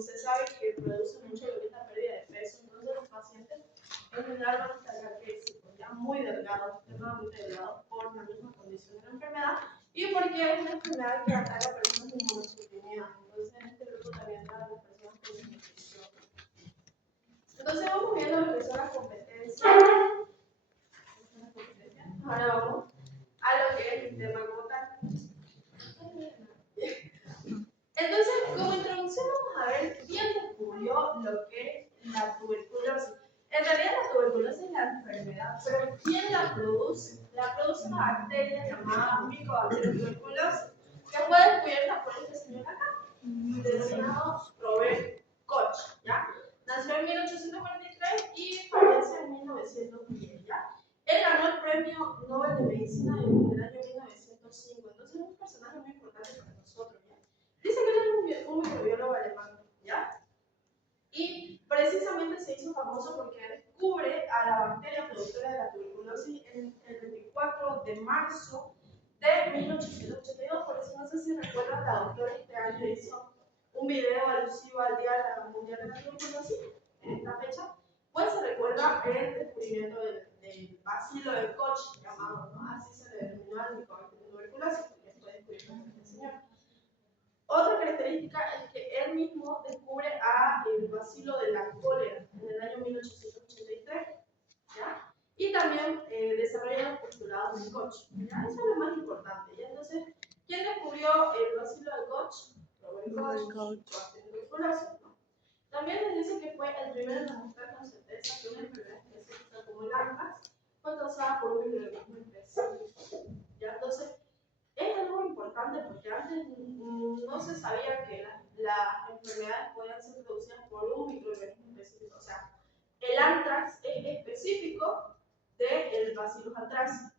se sabe que produce mucho lo que es la pérdida de peso. Entonces los pacientes en general van a estar ya muy delgados, extremadamente delgados por la misma condición de la enfermedad y porque es una enfermedad que ataca a personas inmunosuprimidas. Entonces en este grupo también están las personas con desnutrición. Entonces vamos viendo lo que son las competencias. Ahora vamos a lo que es el tema como tal. Entonces, como introducción vamos a ver quién descubrió lo que es la tuberculosis. En realidad la tuberculosis es la enfermedad, pero ¿quién la produce? La produce una bacteria llamada Mycobacterium tuberculosis, que fue descubierta por este señor acá, denominado Robert Koch, ¿ya? Nació en 1843 y fallece en 1910, ¿ya? Él ganó el premio Nobel de Medicina en el año 1905, entonces es un personaje muy importante para nosotros, ¿ya? Dice que él es un microbiólogo alemán, ¿ya? Y precisamente se hizo famoso porque descubre a la bacteria productora de la tuberculosis en el 24 de marzo de 1882. Por eso no sé si recuerdan, la doctora este año hizo un video alusivo al Día Mundial de la Tuberculosis en esta fecha. Pues se recuerda el descubrimiento del bacilo de Koch, llamado, ¿no? Así se le denominó al Mycobacterium tuberculosis, porque fue descubierto por este señor. Otra característica es que él mismo descubre el bacilo de la cólera en el año 1883, ¿ya? Y también desarrolla los postulados de Koch, ¿ya? Eso es lo más importante, ¿ya? Entonces, ¿quién descubrió el bacilo de Koch? Robert Koch. ¿No? También les dice que fue el primero en demostrar con certeza que una enfermedad específica como el anthrax fue causada por un microorganismo específico, ¿ya? Entonces, es algo importante porque antes no se sabía que las enfermedades podían ser producidas por un microorganismo específico. O sea, el anthrax es específico del bacillus anthracis.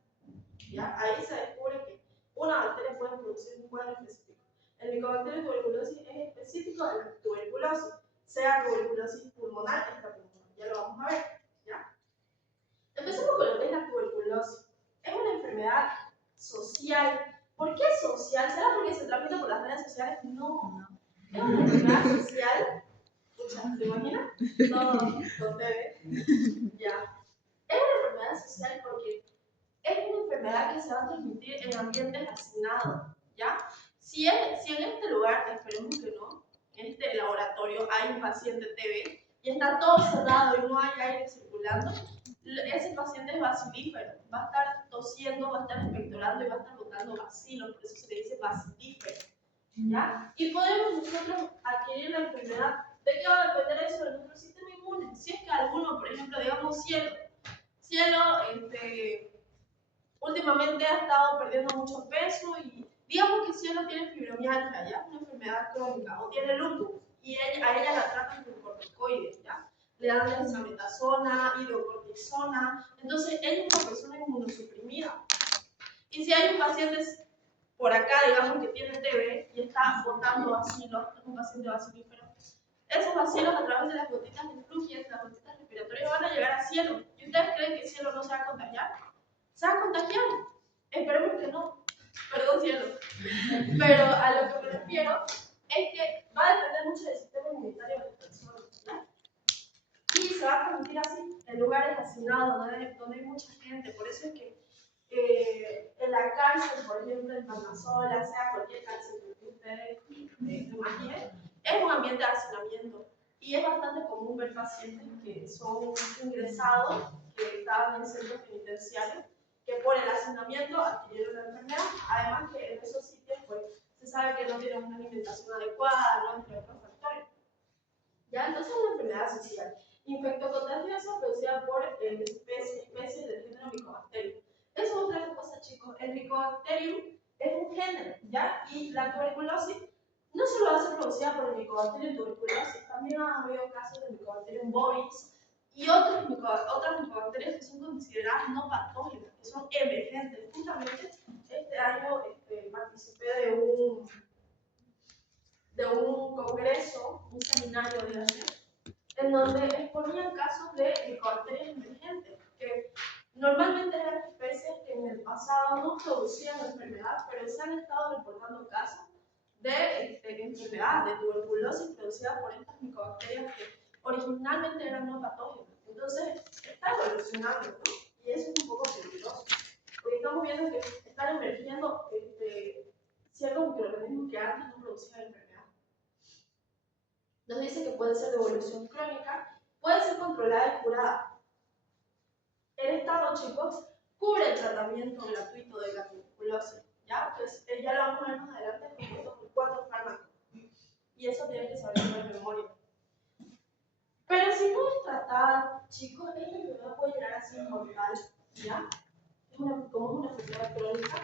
¿Ya? Ahí se descubre que una bacteria puede producir un cuadro específico. El Mycobacterium tuberculosis es específico de la tuberculosis, sea tuberculosis pulmonar o extrapulmonar. Ya lo vamos a ver. ¿Ya? Empecemos con lo que es la tuberculosis. Es una enfermedad social. ¿Por qué social? ¿Será porque se transmite por las redes sociales? No. Es una enfermedad social. ¿Se imaginan? Todo con TV. Ya. Es una enfermedad social porque es una enfermedad que se va a transmitir en ambientes hacinados. ¿Ya? Si en este lugar, esperemos que no, en este laboratorio hay un paciente TB y está todo cerrado y no hay aire circulando, ese paciente es bacilífero, va a estar tosiendo, va a estar expectorando y va a estar botando bacilos, por eso se le dice bacilífero, ¿ya? Y podemos nosotros adquirir la enfermedad. ¿De qué va a depender eso? De nuestro sistema inmune. Si es que alguno, por ejemplo, digamos cielo, últimamente ha estado perdiendo mucho peso y digamos que cielo tiene fibromialgia, ¿ya? Una enfermedad crónica, o tiene lupus, y a ella la tratan con corticoides, ¿ya? Le dan dexametasona, hidrocortisona, entonces ella es una persona inmunosuprimida. Y si hay un paciente por acá, digamos, que tiene TB y está botando bacilos, es un paciente bacilífero, esos bacilos a través de las gotitas de flujias, las gotitas respiratorias, van a llegar a cielo. ¿Y ustedes creen que cielo no se va a contagiar? ¿Se va a contagiar? Esperemos que no. Perdón, cielo. Pero a lo que me refiero es que va a depender mucho del sistema inmunitario de las personas, ¿no? Y se va a transmitir así en lugares hacinados, donde hay mucha gente. Por eso es que en la cárcel, por ejemplo, en Panasola, sea cualquier cárcel que ustedes imaginen, es un ambiente de hacinamiento. Y es bastante común ver pacientes que son ingresados, que estaban en centros penitenciarios, que por el hacinamiento adquirieron la enfermedad. Además que en esos sitios pues, se sabe que no tienen una alimentación adecuada, ¿no? Entre otros factores. ¿Ya? Entonces es una enfermedad social. Infectocontagiosa producida por especies del género Mycobacterium. Eso es otra cosa, chicos. El Mycobacterium es un género, ¿ya? Y la tuberculosis no solo va a ser producida por el Mycobacterium tuberculosis, también ha habido casos de Mycobacterium bovis y otras micobacterias que son consideradas no patógenas, que son emergentes. Justamente este año participé de un congreso, un seminario de año, en donde exponían casos de Mycobacterias emergentes, que normalmente eran especies que en el pasado no producían enfermedad, pero se han estado reportando casos de enfermedad, de tuberculosis producida por estas micobacterias que originalmente eran no patógenas. Entonces, está evolucionando, ¿no? Y eso es un poco peligroso, porque estamos viendo que están emergiendo ciertos microorganismos que antes no producían enfermedad. Nos dice que puede ser de evolución crónica, puede ser controlada y curada. El Estado, chicos, cubre el tratamiento gratuito de la tuberculosis, ¿ya? Pues ya lo vamos a ver más adelante compuesto por 4 fármacos. Y eso tienen que saberlo de memoria. Pero si no es tratada, chicos, esta enfermedad puede llegar a ser mortal, ¿ya? Como es una enfermedad crónica,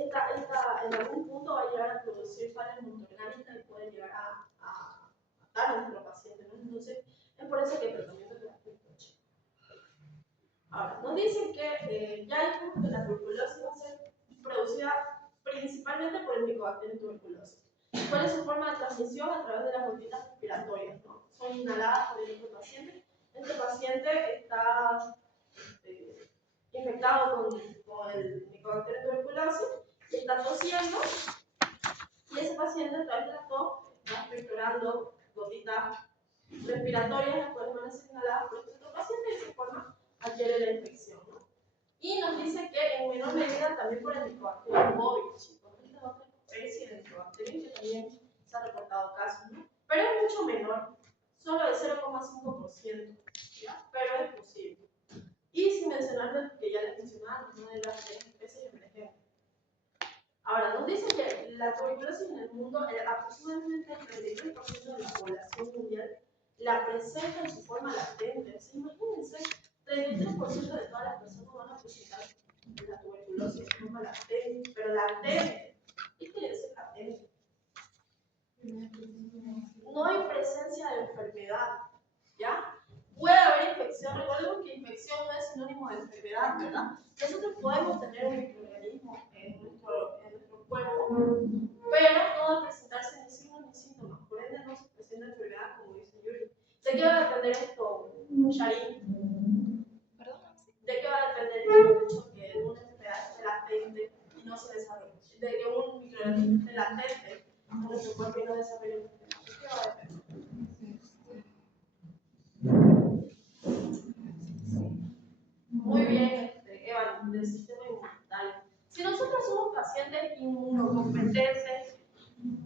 esta en algún punto va a llegar a producir fallas multiorgánicas y puede llegar a matar a nuestro paciente, ¿no? Entonces, es por eso que el tratamiento es gratuito, chicos. Ahora, nos dicen que ya dijimos que la tuberculosis va a ser producida principalmente por el Mycobacterium tuberculosis. ¿Cuál es su forma de transmisión? A través de las gotitas respiratorias, ¿no? Son inhaladas por el paciente. Este paciente está infectado con el Mycobacterium tuberculosis y está tosiendo, y ese paciente a través de la tos está expectorando gotitas respiratorias, las cuales van a ser inhaladas por este otro paciente y de esa forma adquiere la infección, ¿no? Y nos dice que en menor medida también por el Mycobacterium bovis, chicos. Esta es otra especie de Mycobacterium que también se ha reportado casos, ¿no? Pero es mucho menor, solo de 0,5%, ¿ya? Pero es posible. Y sin mencionarles que ya les mencionaba, una de las especies emergentes. Ahora, nos dice que la tuberculosis en el mundo, aproximadamente el 33% de la población mundial la presenta en su forma latente. O sea, imagínense, 33% de todas las personas van a presentar la tuberculosis en forma latente, pero latente. ¿Qué quiere decir latente? No hay presencia de enfermedad, ¿ya? Puede haber infección, recordemos que infección no es sinónimo de enfermedad, ¿verdad? Nosotros podemos tener un microorganismo en nuestro cuerpo, pero no va a presentarse ni signos ni síntomas, por ende no se presenta enfermedad, como dice Yuri. ¿De qué va a depender esto, Sharin? ¿Perdón? ¿De qué va a depender el hecho que una enfermedad esté latente y no se desarrolle? De que un microorganismo esté latente en nuestro cuerpo y no desarrolle enfermedad. ¿De qué va a depender? Muy bien, Eva, del sistema inmunitario. Si nosotros somos pacientes inmunocompetentes,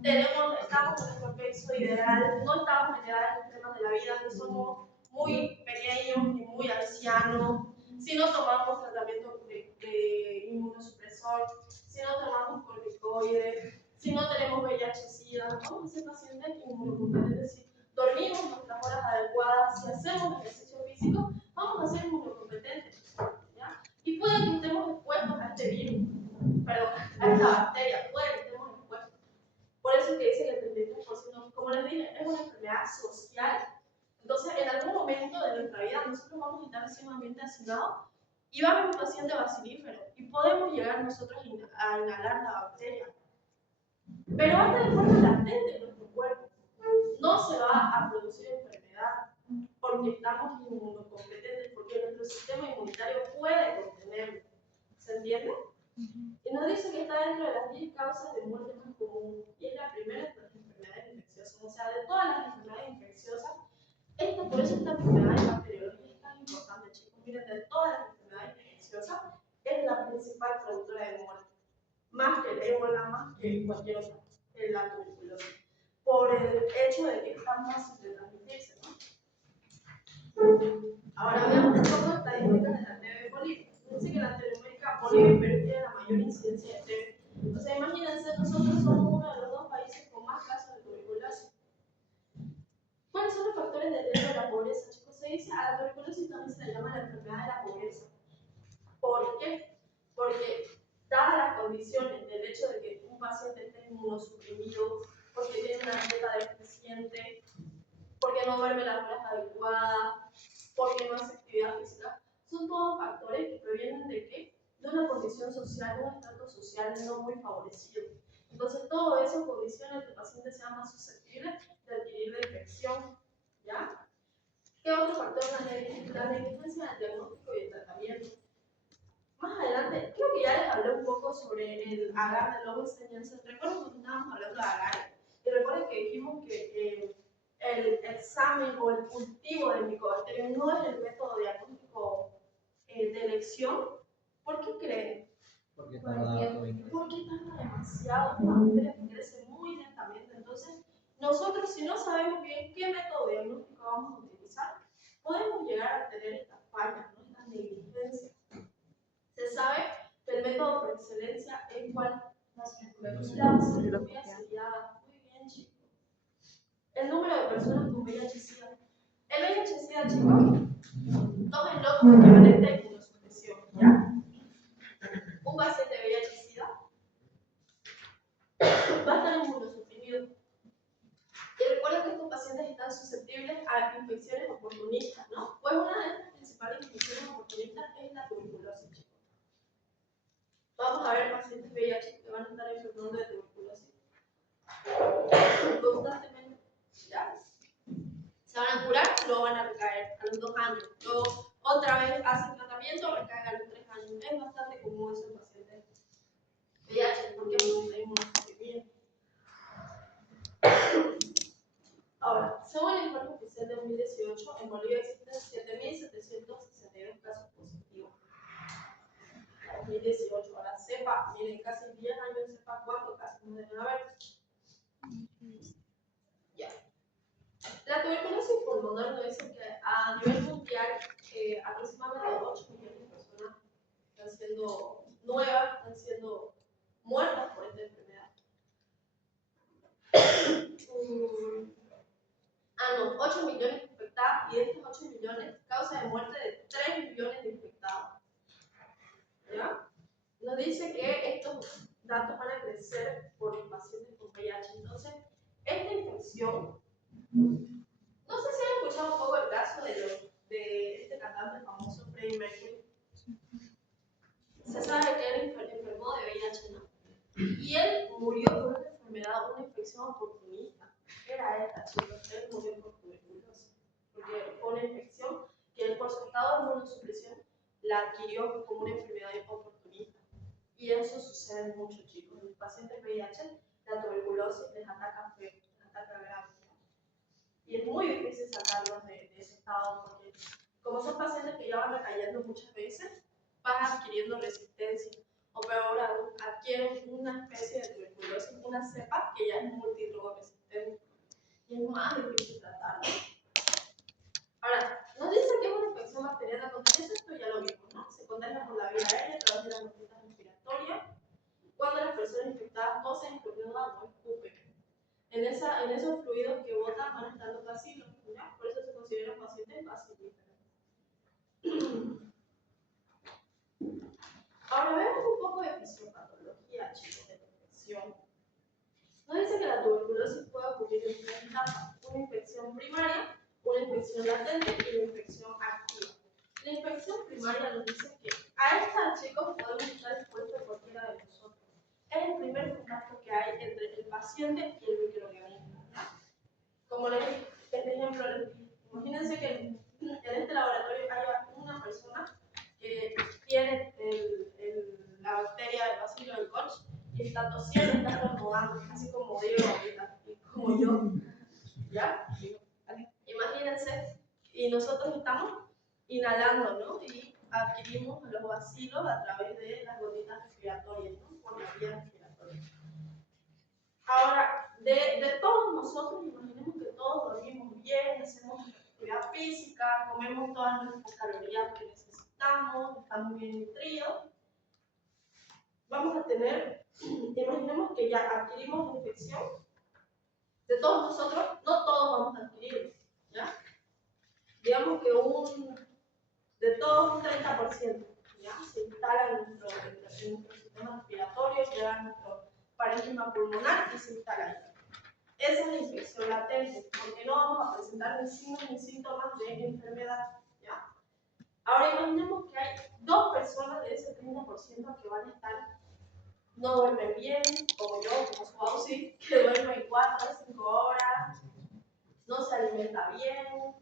estamos en nuestro peso ideal, no estamos en edades extremas de la vida, no somos muy pequeños ni muy ancianos, si no tomamos tratamiento de inmunosupresor, si no tomamos corticoides, si no tenemos VIH-Sida, vamos a ser pacientes inmunocompetentes. Si dormimos nuestras horas adecuadas, si hacemos ejercicio físico, vamos a ser inmunocompetentes, ¿ya? Y puede que estemos expuestos a este virus, perdón, a esta bacteria, puede que estemos expuestos. Por eso es que dice que el 33%, como les dije, es una enfermedad social. Entonces, en algún momento de nuestra vida, nosotros vamos a estar en un ambiente hacinado y va a haber un paciente bacilífero y podemos llegar nosotros a inhalar la bacteria. Pero va a estar de forma latente en nuestro cuerpo. No se va a producir enfermedad porque estamos inmunocompetentes, porque nuestro sistema inmunitario puede contenerlo. ¿Se entiende? Y nos dice que está dentro de las 10 causas de muerte más comunes y es la primera de las enfermedades infecciosas. O sea, de todas las enfermedades infecciosas, por eso esta enfermedad de bacteriología es tan importante, chicos. Miren, de todas las enfermedades infecciosas, es la principal productora de muerte. Más que el ébola, más que cualquier otra, la tuberculosis. Por el hecho de que es tan fácil de transmitirse, ¿no? Ahora veamos un poco estadísticas de la TB Bolivia. Dice que la Latinoamérica, Bolivia y Perú tienen la mayor incidencia de TB. O sea, imagínense, nosotros somos uno de los 2 países con más casos de tuberculosis. ¿Cuáles son los factores de riesgo de la pobreza, chicos? Se dice a la tuberculosis también se le llama la enfermedad de la pobreza. ¿Por qué? Porque dadas las condiciones del hecho de que un paciente esté inmunosuprimido, porque tiene una dieta deficiente, porque no duerme las horas adecuadas, porque no hace actividad física, son todos factores que provienen de qué? De una condición social, de un estrato social no muy favorecido. Entonces, todo eso condiciona que el paciente sea más susceptible de adquirir la infección, ¿ya? ¿Qué otro factor? La negligencia del diagnóstico y el tratamiento. Más adelante, creo que ya les hablé un poco sobre el agar del lobo enseñanza. Recuerden que estábamos hablando de agar, y recuerden que dijimos que examen o el cultivo de Mycobacterium no es el método diagnóstico de elección, ¿por qué creen? Porque tarda demasiado, una bacteria que crece muy lentamente. Entonces, nosotros si no sabemos bien qué método diagnóstico vamos a utilizar, podemos llegar a tener estas fallas, ¿no? Estas negligencias. Se sabe que el método por excelencia es cuál, la serología seriada. Muy bien, chicos. El número de personas con VIH-Sida. El VIH-Sida, chicos, tómenlo como equivalente a inmunosupresión, ¿ya? Un paciente de VIH-Sida va a estar inmunosuprimido. Y recuerden que estos pacientes están susceptibles a infecciones oportunistas, ¿no? Pues una de las principales infecciones oportunistas es la tuberculosis, chicos. Vamos a ver pacientes VIH que van a estar enfermando de tuberculosis constantemente, ¿ya? Se van a curar, luego van a recaer a los 2 años. Luego otra vez hacen tratamiento, recaen a los 3 años. Es bastante común eso en pacientes VIH porque es muy bien. Ahora, según el informe oficial de 2018, en Bolivia existen 7.762 casos positivos. 2018, ahora sepa, miren, casi 10 años sepa cuántos casos no deben haber. Ya. La tuberculosis pulmonar nos dice que a nivel mundial aproximadamente 8 millones de personas están siendo nuevas, están siendo muertas por esta enfermedad. 8 millones infectadas y de estos 8 millones, causa de muerte de 3 millones de infectados. ¿Ya? Nos dice que estos datos van a crecer por los pacientes con VIH. Entonces, esta infección, no sé si han escuchado un poco el caso de este cantante famoso, Freddie Mercury. Se sabe que él enfermó de VIH, ¿no? Y él murió por una enfermedad, una infección oportunista. Era esta, chicos, él murió por tuberculosis. Porque fue una infección que él, por su estado de inmunosupresión, la adquirió como una enfermedad oportunista. Y eso sucede mucho, chicos. Los pacientes VIH, la tuberculosis les ataca feo, les ataca grave. Y es muy difícil sacarlos de ese estado porque, como son pacientes que ya van recayendo muchas veces, van adquiriendo resistencia. O peor aún, adquieren una especie de tuberculosis, una cepa que ya es multidrogoresistente. Y es más difícil tratarlo. Ahora, nos dice que es una infección bacteriana contagiosa, esto ya lo vimos, ¿no? Se contagia por la vía aérea a través de las gotitas respiratorias. Cuando las personas infectadas tosen, estornudan o escupen. En esos fluidos que botan van a estar los bacilos, ¿ya? Por eso se consideran pacientes bacilíferos. Ahora veamos un poco de fisiopatología, chicos, de la infección. Nos dice que la tuberculosis puede ocurrir en 3 etapas: una infección primaria, una infección latente y una infección activa. La infección primaria nos dice que a esta, chicos, podemos estar expuestos a cualquiera de nosotros. Es el primer contacto que hay entre el paciente y el microorganismo. Como les dije, este ejemplo, imagínense que en este laboratorio haya una persona que tiene la bacteria del bacilo del Koch y está tosiendo, está estornudando, así como Diego ahorita, y como yo. ¿Ya? Imagínense, y nosotros estamos inhalando, ¿no? Y adquirimos los bacilos a través de las gotitas respiratorias, ¿no? Por la vía respiratoria. Ahora, de todos nosotros, imaginemos que todos dormimos bien, hacemos actividad física, comemos todas las calorías que necesitamos, estamos bien nutridos. Vamos a tener, imaginemos que ya adquirimos la infección. De todos nosotros, no todos vamos a adquirirlo, ¿ya? Digamos que de todos un 30%, ¿ya? Se instala en nuestro sistema respiratorio, llega a nuestro parénquima pulmonar y se instala ahí. Esa es la infección latente, porque no vamos a presentar ni signos ni síntomas de enfermedad, ¿ya? Ahora imaginemos que hay 2 personas de ese 30% que van a estar, no duermen bien, como yo, como su Ausi, que duermen 4 o 5 horas, no se alimenta bien,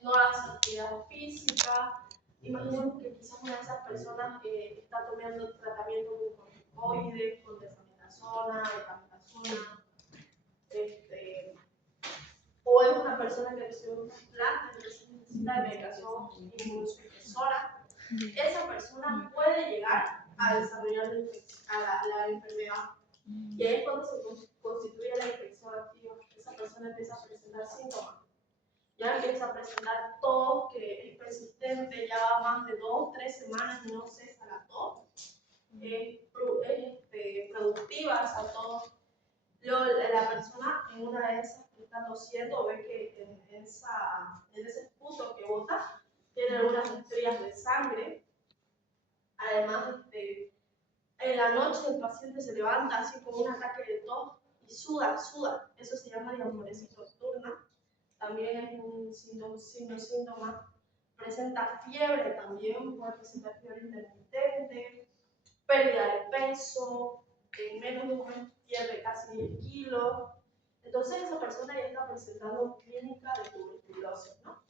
no hace actividad física. Imaginemos que quizás una de esas personas está tomando tratamiento con corticoides, con dexametasona, becametazonas, o es una persona persona que recibe un trasplante, entonces necesita de medicación inmunosupresora, esa persona puede llegar a desarrollar la enfermedad. Y ahí es cuando se constituye la infección activa. Esa persona empieza a presentar síntomas. Ya empieza a presentar tos que es persistente, ya va más de 2, 3 semanas y no cesa la tos. Productiva esa tos. La persona en una de esas que está tosiendo ve que en ese esputo que bota tiene algunas estrías de sangre. Además, en la noche el paciente se levanta así con un ataque de tos y suda. Eso se llama diaforesis nocturna. También es un síntoma. Presenta fiebre también, puede presentar fiebre intermitente, pérdida de peso, en menos de un mes pierde casi 10 kilos. Entonces esa persona ya está presentando clínica de tuberculosis, ¿no?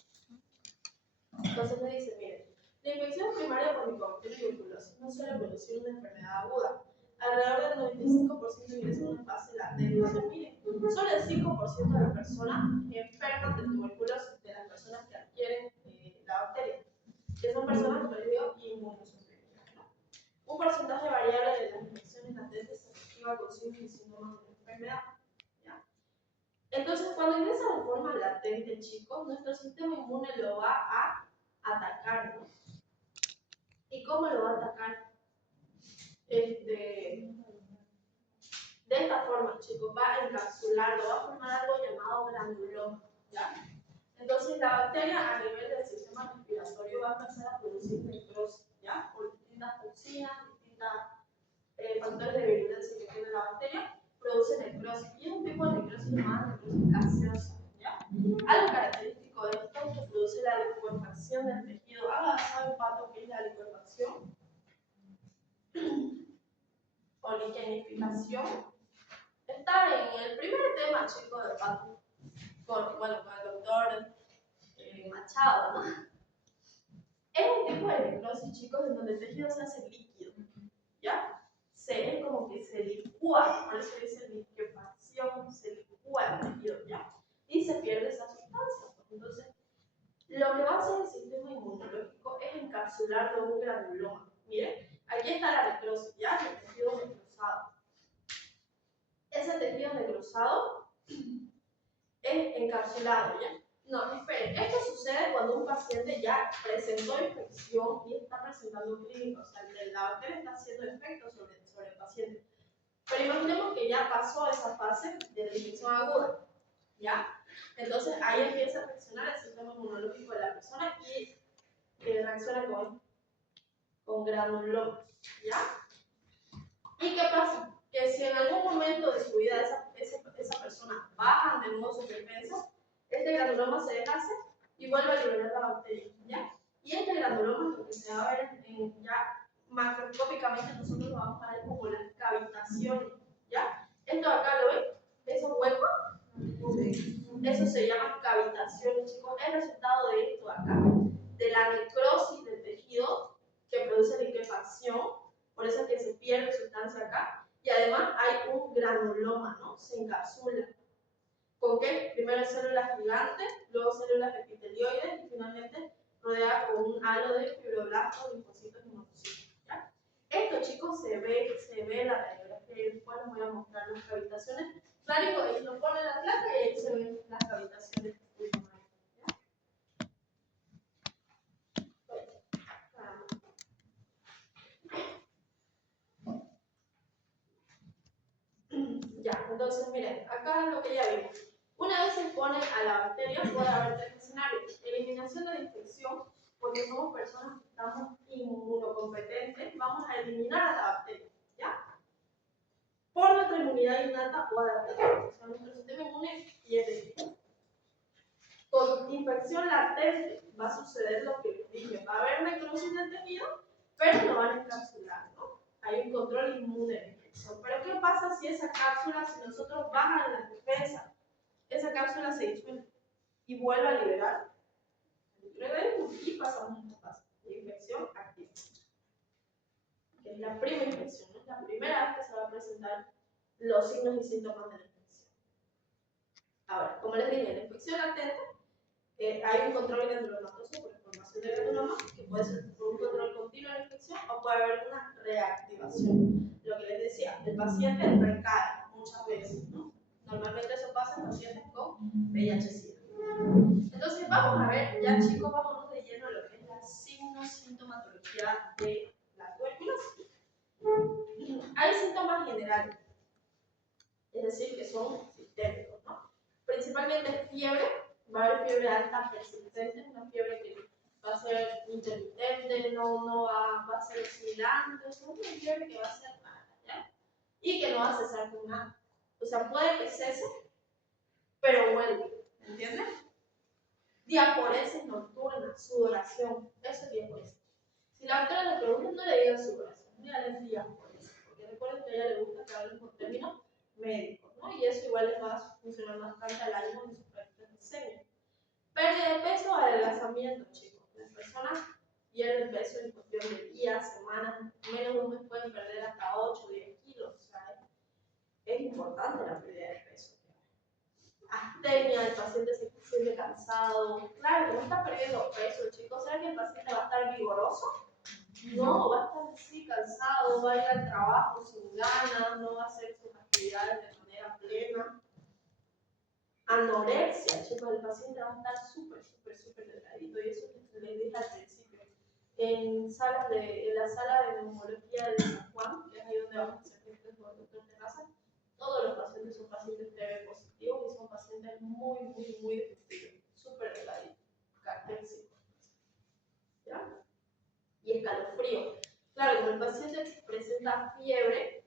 Entonces me dice, miren, la infección primaria por Mycobacterium tuberculosis no suele producir una enfermedad aguda. Alrededor del 95% ingresa en una fase latente. Entonces, miren, solo el 5% de las personas enferman de tuberculosis, de las personas que adquieren la bacteria, que son personas, como les digo, inmunosuprimidas, ¿no? Un porcentaje variable de las infecciones latentes se activa con signos y síntomas de la enfermedad, ¿ya? Entonces, cuando ingresa de forma latente, chicos, nuestro sistema inmune lo va a atacar, ¿no? ¿Y cómo lo va a atacar? De esta forma, chicos, va a encapsularlo, va a formar algo llamado granuloma, ¿ya? Entonces, la bacteria a nivel del sistema respiratorio va a empezar a producir necrosis, ¿ya? Por distintas toxinas, distintos factores de virulencia que tiene la bacteria, produce necrosis. Y es un tipo de necrosis llamada necrosis gaseosa, ¿ya? Algo característico de esto es que produce la licuefacción del tejido. ¿Sabe, Pato, qué es la licuefacción? O liquenificación. Está en el primer tema, chicos, de Pato, con el doctor Machado, ¿no? Es un tipo de necrosis, chicos, en donde el tejido se hace líquido, ¿ya? Es como que se licúa, por eso dice liquefacción, se licúa el tejido, ¿ya? Y se pierde esa sustancia. Entonces, lo que va a hacer el sistema inmunológico es encapsularlo en un granuloma. Miren, aquí está la necrosis, ¿ya? El tejido necrosado. Ese tejido necrosado es encapsulado, ¿ya? No, esperen, esto sucede cuando un paciente ya presentó infección y está presentando clínica, o sea, la bacteria está haciendo efecto sobre el paciente. Pero imaginemos que ya pasó esa fase de la infección aguda, ¿ya? Entonces ahí empieza a reaccionar el sistema inmunológico de la persona y reacciona con granulomas, ¿ya? ¿Y qué pasa? Que si en algún momento de su vida esa persona baja de nuevo sus defensas, este granuloma se deshace y vuelve a liberar la bacteria, ¿ya? Y este granuloma, lo que se va a ver ya macroscópicamente, nosotros lo vamos a ver como las cavitaciones, ¿ya? Esto de acá, ¿lo ven? ¿Esos huecos? Sí. Eso se llama cavitaciones, chicos. Es el resultado de esto de acá, de la necrosis del tejido que produce liquefacción, por eso es que se pierde sustancia acá. Y además hay un granuloma, ¿no? Se encapsula. ¿Con qué? Primero células gigantes, luego células epitelioides y finalmente rodeada con un halo de fibroblastos, linfocitos y monocitos, ¿ya? Esto, chicos, se ve en la radiografía y después les voy a mostrar las cavitaciones. Claro, ahí lo pone en la placa y ahí se ven las cavitaciones. Ya, entonces miren, acá es lo que ya vimos. Una vez se expone a la bacteria, puede haber tres escenarios. Eliminación de la infección, porque somos personas que estamos inmunocompetentes, vamos a eliminar a la bacteria, ¿ya? Por nuestra inmunidad innata o adaptativa, o sea, nuestro sistema inmune pierde. Con infección latente va a suceder lo que les dije, va a haber necrosis del tejido, pero no van a encapsular, ¿no? Hay un control inmune de infección. Pero ¿qué pasa si esa cápsula, si nosotros bajan la defensa, esa cápsula se disuelve y vuelve a liberar? Y pasamos a esta fase de infección activa, que es la primera infección, ¿no? Es la primera vez que se va a presentar los signos y síntomas de la infección. Ahora, como les dije, la infección latente, hay un control granulomatoso por formación de granuloma, que puede ser por un control continuo de la infección o puede haber una reactivación. Lo que les decía, el paciente recae muchas veces, ¿no? Normalmente eso pasa en pacientes con VIH-Sida. Entonces vamos a ver, ya chicos, vámonos de lleno a lo que es la sintomatología de la tuberculosis. Hay síntomas generales, es decir, que son sistémicos, ¿no? Principalmente fiebre, va a haber fiebre alta persistente, una fiebre que va a ser intermitente, no va a ser oscilante, es una fiebre que va a ser mala, ¿ya? Y que no va a cesar con nada. O sea, puede que cese, pero vuelve, ¿entiendes? Diaporesis nocturna, sudoración, eso es diaporesis. Si la doctora le pregunta, no le diga sudoración, dígale diaporesis, porque recuerden que a ella le gusta que hablen por términos médicos, ¿no? Y eso igual les va a funcionar bastante al ánimo en su práctica de diseño. Pérdida de peso, adelgazamiento, chicos. Las personas pierden peso en cuestión de días, semanas, menos de un mes pueden perder hasta 8 o 10 kilos. O sea, es importante la pérdida de peso. Astenia, el paciente se siente cansado. Claro, no está perdiendo peso, chicos. ¿Será que el paciente va a estar vigoroso? No, va a estar así cansado, va a ir al trabajo sin ganas, no va a hacer sus actividades de manera plena. Anorexia, chicos, el paciente va a estar súper delgadito, y eso les dije al principio. En la sala de neumología de San Juan, que es ahí donde vamos a hacer testes con el doctor Terraza, todos los pacientes son pacientes TB positivos y son pacientes muy efectivos, súper delgaditos, característicos. ¿Ya? Y escalofrío. Claro, como el paciente presenta fiebre,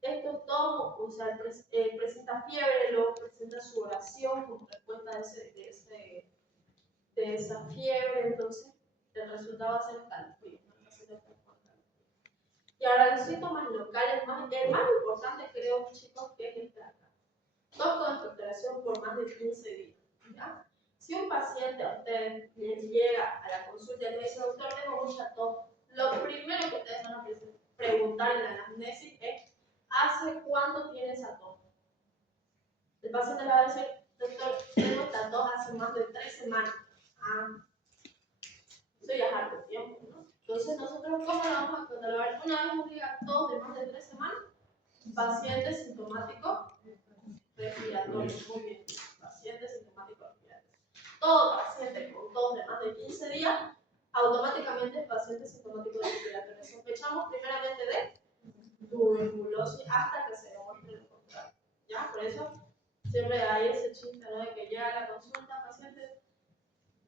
esto es todo, o sea, presenta fiebre, luego presenta sudoración como respuesta de esa fiebre, entonces el resultado va a ser escalofrío, ¿no? Y ahora los síntomas locales, el más importante creo, chicos, que es este acá. Tos con expectoración por más de 15 días, ¿ya? Si un paciente a ustedes les llega a la consulta y le dice, doctor, tengo mucha tos, lo primero que ustedes van a preguntar en la anamnesis es, ¿hace cuánto tiene esa tos? El paciente le va a decir, doctor, tengo esta tos hace más de 3 semanas. Ah, eso ya es harto tiempo, ¿no? Entonces, nosotros, ¿cómo lo vamos a catalogar? Una vez nos diga tos de más de 3 semanas, paciente sintomático respiratorio. Muy bien, paciente sintomático respiratorio. Todo paciente con tos de más de 15 días, automáticamente es paciente sintomático respiratorio. Sospechamos primeramente de tuberculosis hasta que se demuestre lo contrario. ¿Ya? Por eso siempre hay ese chiste, ¿no? De que llega a la consulta, paciente,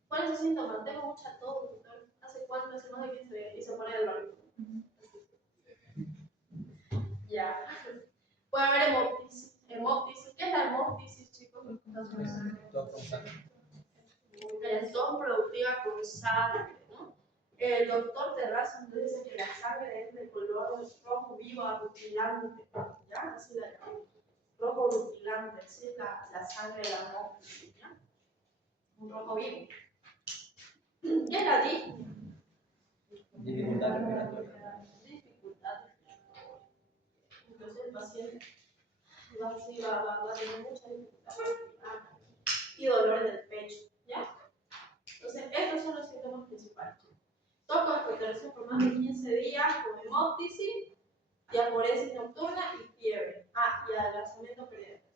¿cuál es su síntoma? Tengo mucha tos, doctor. ¿Hace cuánto? Hace más de 15 días. Y se pone el barbijo. Ya. Puede haber hemoptisis. ¿Qué es la hemoptisis, chicos? Tos productiva con sangre, ¿no? El doctor Terraza nos dice que la sangre es de color rojo vivo, rutilante, ¿ya? Así la llaman. Rojo rutilante, así es la sangre de la hemoptisis, ¿ya? Un rojo vivo. ¿Qué es la disnea? Dificultad respiratoria. Entonces el paciente va a tener mucha dificultad y dolor en el pecho, ¿ya? Entonces, estos son los síntomas principales. Tos con expectoración por más de 15 días, con hemoptisis, diaporesis nocturna y fiebre. Ah, y adelgazamiento periódico.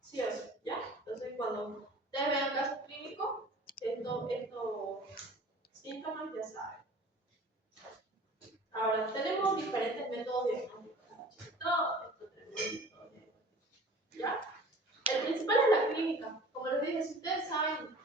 Sí o sí, ¿ya? Entonces, cuando ustedes vean casos clínicos, estos síntomas ya saben. Ahora, tenemos diferentes métodos diagnósticos. Todo esto tenemos métodos diagnósticos, ¿ya? El principal es la clínica. Como les dije, si ustedes saben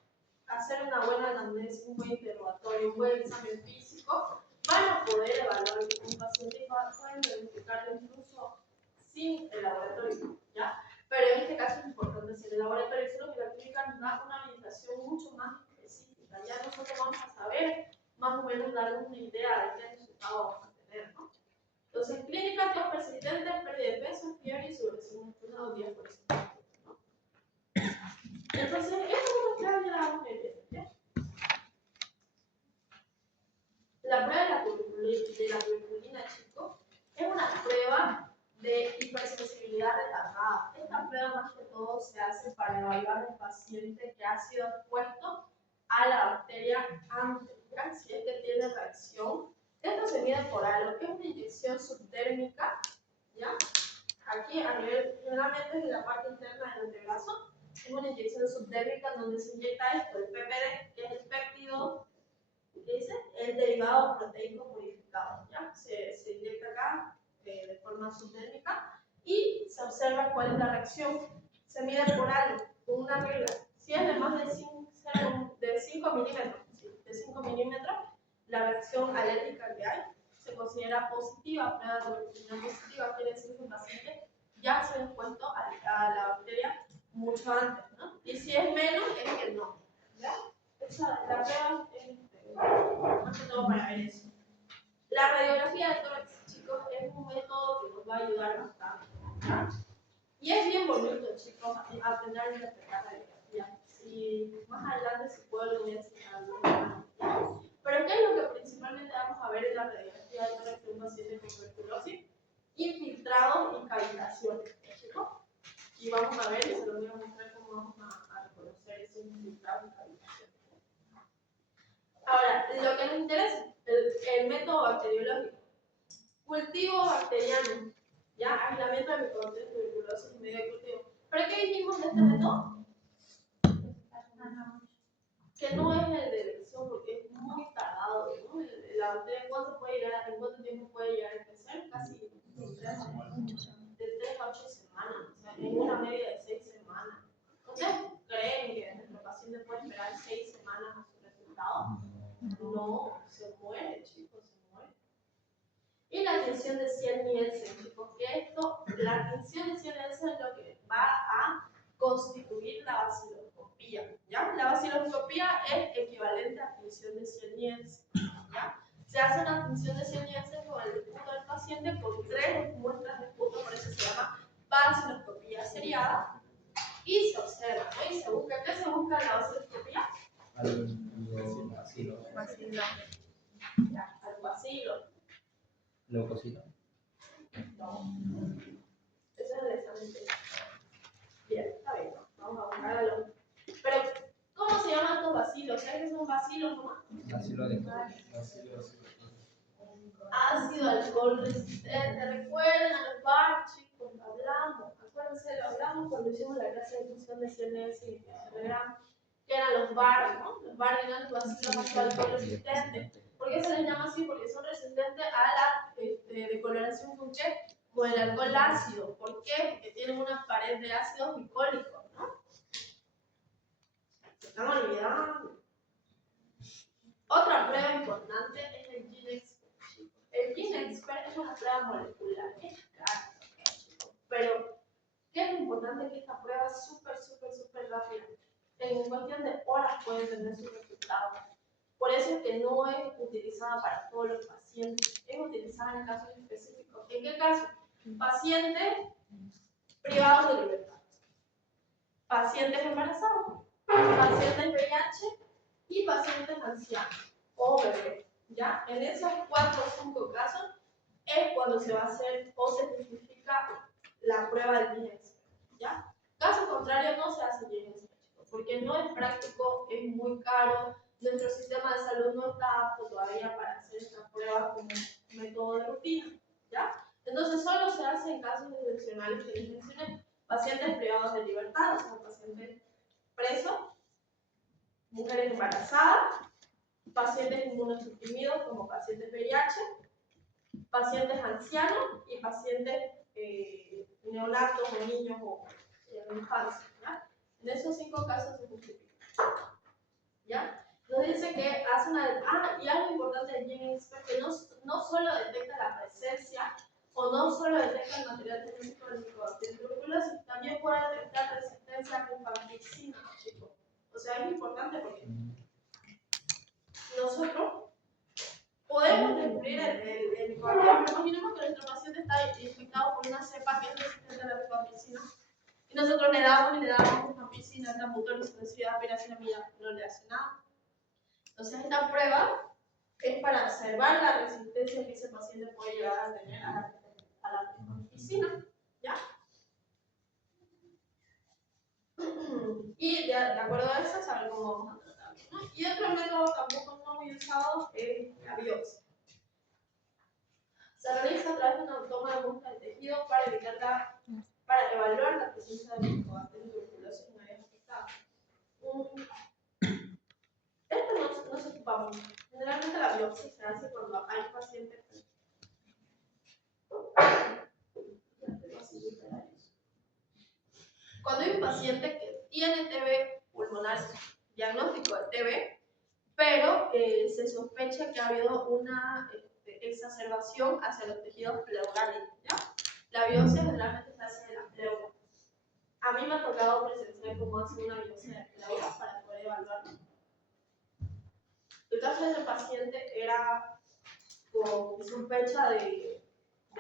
hacer una buena anamnesis, un buen interrogatorio, un buen examen físico, van a poder evaluar un paciente y pueden identificarlo incluso sin el laboratorio, ¿ya? Pero en este caso es importante hacer el laboratorio, solo que la clínica nos da una orientación mucho más específica. Ya nosotros vamos a saber más o menos darles una idea de qué resultado vamos a tener, ¿no? Entonces, clínica, tos persistente, pérdida de peso, fiebre y sudoración nocturna 2 días por semana, ¿no? Entonces, esto es lo que ya vamos a ver, ¿ya? La prueba de la tuberculina, chicos, es una prueba de hipersensibilidad retardada. Esta prueba más que todo se hace paciente que ha sido expuesto a la bacteria antes, ¿ya? Si es que tiene reacción. Esto se mide por algo, que es una inyección subdérmica, ¿ya? Aquí a nivel, generalmente en la parte interna del antebrazo, es una inyección subdérmica donde se inyecta esto, el PPD, que es el péptido, dice, el derivado proteico purificado, ¿ya? Se inyecta acá de forma subdérmica y se observa cuál es la reacción. Se mide por algo, con una regla. Si es de más de 5 milímetros, ¿sí? De 5 milímetros, la reacción alérgica que hay se considera positiva, prueba de tuberculina positiva, quiere decir que el paciente ya se ha expuesto a la bacteria mucho antes, ¿no? Y si es menos, es que no, ¿ya? La prueba es más que todo para ver eso. La radiografía de tórax, chicos, es un método que nos va a ayudar bastante, ¿ya? Y es bien bonito, chicos, aprender a interpretar radiografía. Y más adelante, si puedo, lo voy a enseñar. Pero ¿qué es lo que principalmente vamos a ver en la radiografía de tórax de un paciente con tuberculosis? Infiltrados y cavitaciones, chicos. Y vamos a ver, se lo voy a mostrar cómo vamos a reconocer esos infiltrados y cavitaciones. Ahora, lo que nos interesa, el método bacteriológico. Cultivo bacteriano, ¿ya? Aislamiento de microorganismos tuberculosis y medio de cultivo. ¿Pero qué dijimos de este método? Que no es el de elección porque es muy tardado, ¿no? La bacteria, ¿en cuánto tiempo puede llegar a crecer? Casi de 3 a 8 semanas, o sea, en una media de 6 semanas. ¿Ustedes creen que nuestro paciente puede esperar 6 semanas a su resultado? No, se muere, chicos, se muere. Y la tinción de Ciel-Nielsen, chicos, que esto, la tinción de Ciel-Nielsen es lo que va a constituir la vaciloscopía, ¿ya? La vaciloscopía es equivalente a tinción de Ciel-Nielsen, ¿ya? Se hace una tinción de Ciel-Nielsen con el esputo del paciente con 3 muestras de esputo, por eso se llama vaciloscopía seriada, y se observa, ¿no? Y se busca, ¿qué se busca en la vaciloscopía? Algo vacilo. Ya, al vacilo. Leucocito. No. Ese es el examen de... Bien, está bien. Vamos a buscar algo. Pero, ¿cómo se llaman estos vacilos? ¿Sabes que son vacilos, no? Vacilo de Ácido alcohol resistente. Recuerden a los bar, chicos, lo hablamos. Acuérdense, lo hablamos cuando hicimos la clase de función de CNS y de Telegram, que eran los bar, ¿no? Los bar eran los vacilos ácido alcohol resistentes. ¿Por qué se les llama así? Porque son resistentes a la decoloración con qué? Con el alcohol ácido. ¿Por qué? Porque tienen una pared de ácidos glicólicos, ¿no? Se están olvidando. Otra prueba importante es el GeneXpert, chicos. El GeneXpert es una prueba molecular. Es caro, chicos. Pero, ¿qué es lo importante? Que esta prueba es súper rápida. En cuestión de horas pueden tener sus resultados. Por eso es que no es utilizada para todos los pacientes. Es utilizada en casos específicos. ¿En qué caso? Pacientes privados de libertad. Pacientes embarazados. Pacientes VIH y pacientes ancianos o bebés, ¿ya? En esos 4 o 5 casos es cuando se va a hacer o se justifica la prueba del GeneXpert, ¿ya? Caso contrario, no se hace GeneXpert, chicos, porque no es práctico, es muy caro, nuestro sistema de salud no está apto todavía para hacer esta prueba como método de rutina, ¿ya? Entonces solo se hace en casos excepcionales que les mencioné, pacientes privados de libertad, o sea, pacientes presos, mujeres embarazadas, pacientes inmunosuprimidos como pacientes VIH, pacientes ancianos y pacientes neonatos o niños o infancia, ¿ya? En esos 5 casos se justifica, ¿ya? Nos dice que hace una... Ah, y algo importante del GeneXpert, que no solo detecta la presencia o no solo detecta el material genético del micobacteria tuberculosis, también puede detectar resistencia a rifampicina, chicos. O sea, es importante porque nosotros podemos descubrir el micobacterio, pero imaginemos que nuestro paciente está infectado por una cepa que es resistente a la rifampicina y nosotros le damos rifampicina, tambutor, isoniazida, piracinamida, no le hace nada. Entonces esta prueba es para observar la resistencia que ese paciente puede llegar a tener a la rifampicina, ¿ya? Y de acuerdo a eso, saber cómo vamos a tratarlo, ¿no? Y otro método tampoco no muy usado es la biopsia. Se realiza a través de una toma de muestra de tejido para evaluar la presencia de micobacterias tuberculosis en áreas afectadas. Esto no se ocupa mucho. Generalmente la biopsia se hace cuando hay pacientes. Cuando hay un paciente que tiene TB pulmonar, diagnóstico de TB, pero se sospecha que ha habido una exacerbación hacia los tejidos pleurales, ¿ya? La biopsia generalmente se hace de la pleura. A mí me ha tocado presenciar cómo hacer una biopsia de pleura para poder evaluarlo. El caso de ese paciente era con sospecha de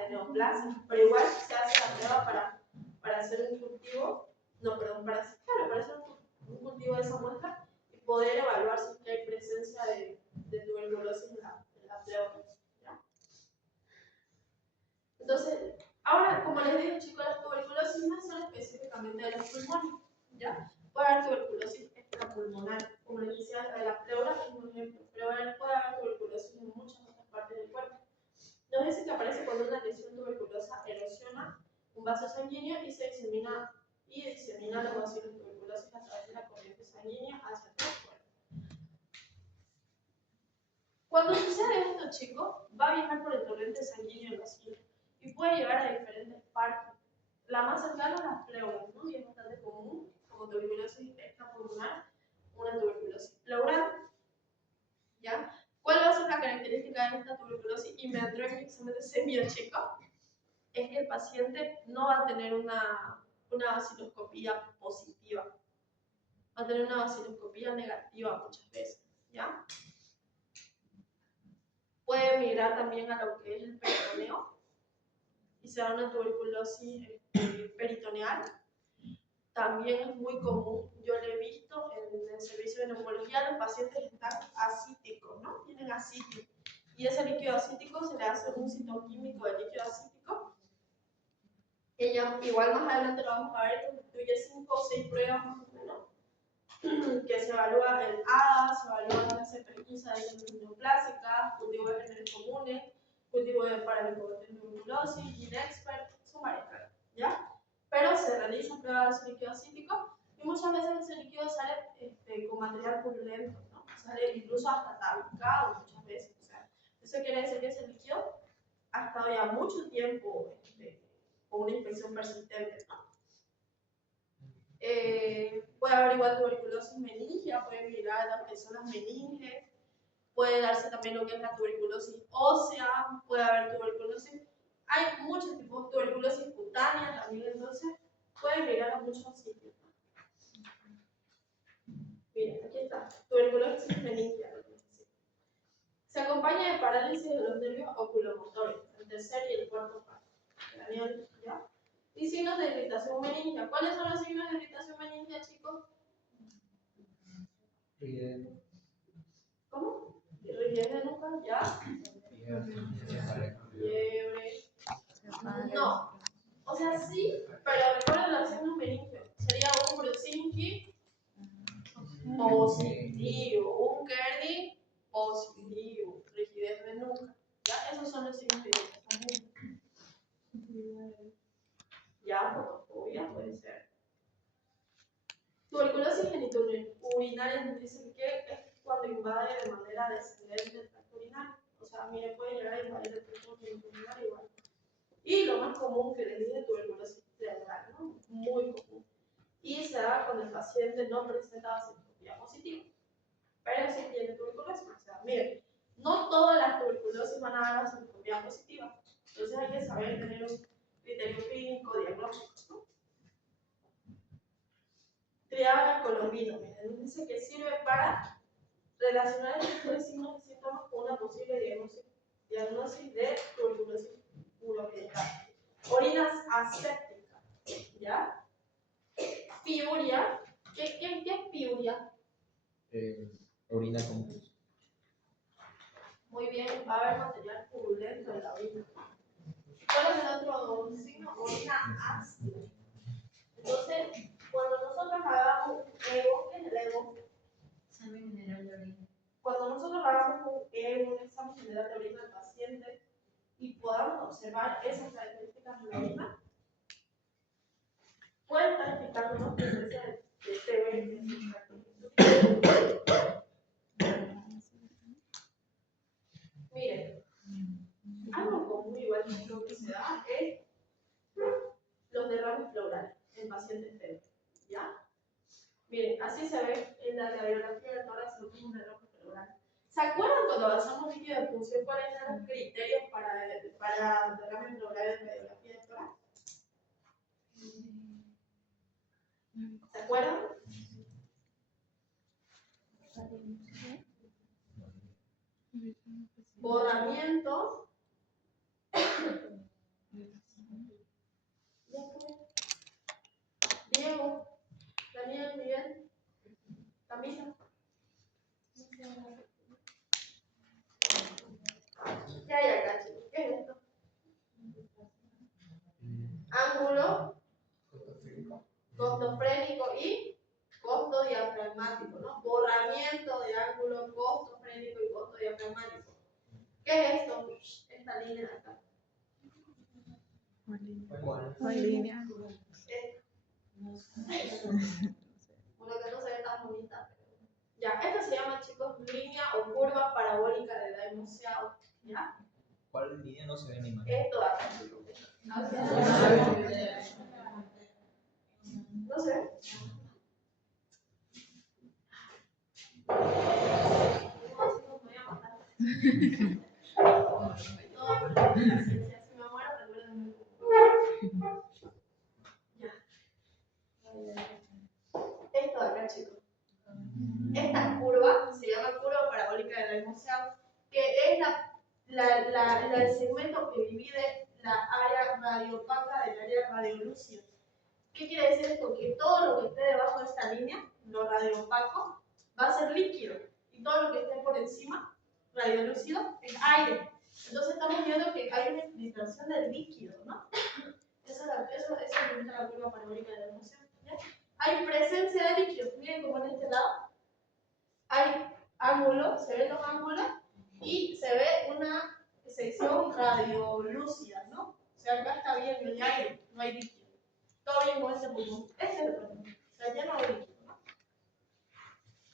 neoplasia, pero igual se hace la prueba para hacer un cultivo, no, perdón, para hacer un cultivo de esa muestra y poder evaluar si hay presencia de tuberculosis en la pleura. ¿Ya? Entonces, ahora, como les digo, chicos, las tuberculosis no son específicamente de los pulmones, ¿ya? Puede haber tuberculosis extrapulmonar, como les decía, de la pleura es un ejemplo, pero puede haber tuberculosis en muchas otras partes del cuerpo. Nos dice que aparece cuando una lesión tuberculosa erosiona un vaso sanguíneo y disemina los vacilos tuberculosis a través de la corriente sanguínea hacia todo el cuerpo. Cuando sucede esto, chicos, va a viajar por el torrente sanguíneo del vacilo y puede llegar a diferentes partes. La más cercana es la pleura, ¿no? Y es bastante común, como tuberculosis extrapulmonar, una tuberculosis pleural. ¿Ya? ¿Cuál va a ser la característica de esta tuberculosis? Y me atrevo a que examen de semiocheco. Es que el paciente no va a tener una vaciloscopía positiva, va a tener una vaciloscopía negativa muchas veces, ¿ya? Puede migrar también a lo que es el peritoneo y se da una tuberculosis peritoneal. También es muy común, yo lo he visto en el servicio de neumología, los pacientes están acíticos, ¿no? Tienen ascitis. Y ese líquido acítico se le hace un citoquímico de líquido acítico. Ella, igual más adelante lo vamos a ver, constituye 5 o 6 pruebas más o menos, que se evalúa el ADA, se evalúa la pesquisa de las neoplásicas, cultivo de genes comunes, cultivo de paramicobacterias tuberculosis, GeneXpert, son varias pruebas, ¿ya? Pero se realizan pruebas de ese líquido acítico y muchas veces ese líquido sale con material purulento, ¿no? Sale incluso hasta tabicado muchas veces, o sea, eso quiere decir que ese líquido ha estado ya mucho tiempo con una infección persistente, ¿no? Puede haber igual tuberculosis meningia, puede mirar las que son las meninges, puede darse también lo que es la tuberculosis ósea, puede haber tuberculosis, hay muchos tipos de tuberculosis cutánea también, entonces puede mirar a muchos sitios. Miren, aquí está, tuberculosis meningia. Se acompaña de parálisis de los nervios oculomotores, el tercer y el cuarto paso. ¿Ya? Y signos de irritación meningia. ¿Cuáles son los signos de irritación meningia, chicos? ¿Cómo? Rigidez de nuca, ¿ya? Fiebre. No. O sea, sí, pero recuerden los signos meningios. Sería un Brudzinski positivo, un Kerdi positivo, rigidez de nuca. ¿Ya? Esos son los signos de irritación meningia. Ya, fotofobia puede ser. Tuberculosis genitourinaria nos dicen que es cuando invade de manera descendente el tracto urinario. O sea, mire, puede llegar a invadir el tracto genitourinario igual. Y lo más común que les dije, tuberculosis pleural, ¿no? Muy común. Y se da cuando el paciente no presenta vasectomía positiva, pero sí tiene tuberculosis. O sea, miren, no todas las tuberculosis van a dar vasectomía positiva. Entonces hay que saber tener un criterio clínico, diagnóstico, ¿no? Triada colombino, miren, dice que sirve para relacionar el tipo de signos y síntomas con una posible diagnosis de tuberculosis urogenital. Orinas asépticas, ¿ya? Piuria, ¿qué es piuria? Orina con pus. Muy bien, va a haber material purulento en la orina. ¿Cuál es el otro signo? Orina ácida. Entonces, Cuando nosotros hagamos un EVO, ¿qué es el EVO? Examen general de orina. Cuando nosotros hagamos un EVO, un examen general de orina del paciente, y podamos observar esas características de la orina, puede estar explicándonos presencia de TB en sus características. Miren, algo común igual que se da es los derrames pleurales en pacientes TB, ¿ya? Miren, así se ve en la radiografía del tórax lo que es un derrame pleural. ¿Se acuerdan cuando basamos líquido de punción cuáles eran los criterios para derrame pleural en radiografía del tórax? ¿Se acuerdan? Borramiento. Diego, Daniel, Miguel, Camila. ¿Qué hay acá, chicos? ¿Qué es esto? Ángulo costofrénico y costo diafragmático, ¿no? Borramiento de ángulo costofrénico y costo diafragmático. ¿Qué es esto? Esta línea de acá. ¿Cuál línea? Bueno, que no se ve tan bonita, pero ya, esta se llama, chicos, línea o curva parabólica de Diamond, ¿ya? ¿Cuál línea no se ve en imagen? Esto de acá, chicos. ¿No se ve? No, pero paciencia, si me muero, recuérdenme. Ya. Esto de acá, chicos. Esta curva se llama curva parabólica de Diamond, que es el segmento que divide la área radiopaca del área radiolúcida. ¿Qué quiere decir esto? Que todo lo que esté debajo de esta línea, lo radiopaco, va a ser líquido. Y todo lo que esté por encima, radiolúcido, es aire. Entonces estamos viendo que hay una infiltración del líquido, ¿no? Eso limita la curva parabólica de la emoción. Hay presencia de líquido. Miren como en este lado hay ángulos, se ven los ángulos y se ve una sección radiolúcida, ¿no? O sea, acá está bien, no hay aire, no hay líquido. Todo bien con este pulmón. Este es el pulmón. O sea, ya no hay líquido, ¿no?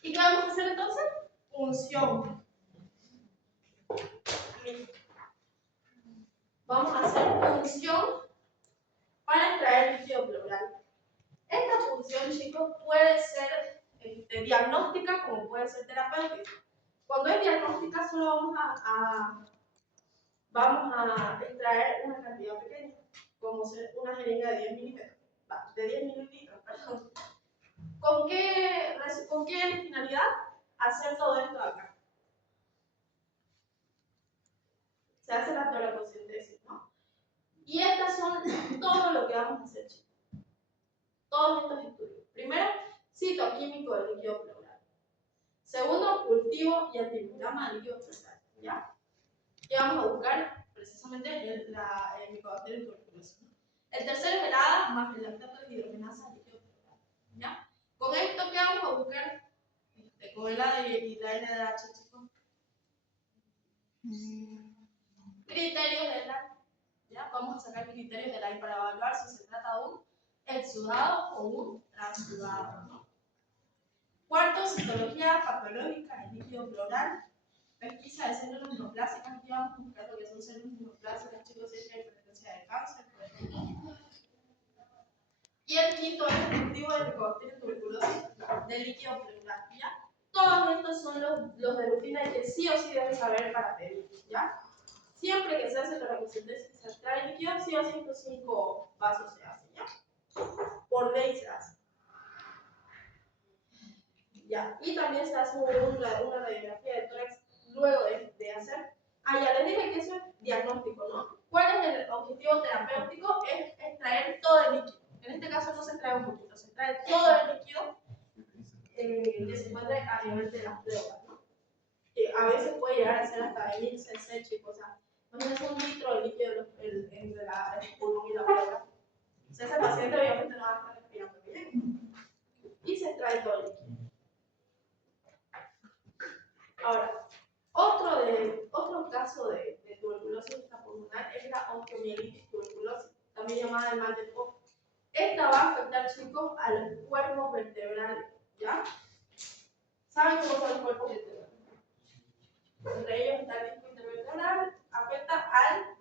¿Y qué vamos a hacer entonces? Punción. Vamos a hacer punción para extraer líquido pleural. Esta punción, chicos, puede ser diagnóstica como puede ser terapéutica. Cuando es diagnóstica, solo vamos a extraer una cantidad pequeña, como ser una jeringa de 10 mililitros. De 10 mililitros, perdón. ¿Con qué finalidad? Hacer todo esto acá. Se hace la toracocentesis, ¿no? Y estas son todo lo que vamos a hacer, chicos. Todos estos estudios. Primero, citoquímico del líquido pleural. Segundo, cultivo y antibiograma del líquido pleural, ¿ya? Y vamos a buscar precisamente el Mycobacterium tuberculosis. El tercero es el ADA más el lactato de hidrogenasa del líquido pleural, ¿ya? Con esto, ¿qué vamos a buscar? Con el ADA y la NADH, chicos. Criterios del AI, ¿ya? Vamos a sacar criterios del AI para evaluar si se trata de un exudado o un transudado, ¿no? Cuarto, citología patológica del líquido pleural. Pesquisa de células neoplásicas. Aquí vamos a buscar lo que son células neoplásicas, chicos, si hay presencia de cáncer, por ejemplo. Y el quinto es el cultivo de Mycobacterium tuberculosis del líquido pleural, ¿ya? Todos estos son los de rutina que sí o sí deben saber para pedir, ¿ya? Siempre que se hace la toracocentesis se extrae líquido, sí o sí estos 5 pasos se hacen, ¿ya? Por ley se hace. ¿Ya? Y también se hace una radiografía de tórax luego de hacer. Ya les dije que eso es diagnóstico, ¿no? ¿Cuál es el objetivo terapéutico? Es extraer todo el líquido. En este caso no se extrae un poquito, se extrae todo el líquido que se encuentra a nivel de las pleuras, ¿no? Que a veces puede llegar a ser hasta 1000 cc, chicos. O sea, imagínense un litro de líquido entre el pulmón y la pleura. O sea, ese paciente obviamente no va a estar respirando bien. se extrae todo el líquido. Ahora, otro caso de tuberculosis extrapulmonar es la osteomielitis tuberculosis, también llamada el mal de Pope. Esta va a afectar, chicos, a los cuerpos vertebrales, ¿ya? ¿Saben cómo son los cuerpos vertebrales? Entre ellos está el disco intervertebral, afecta al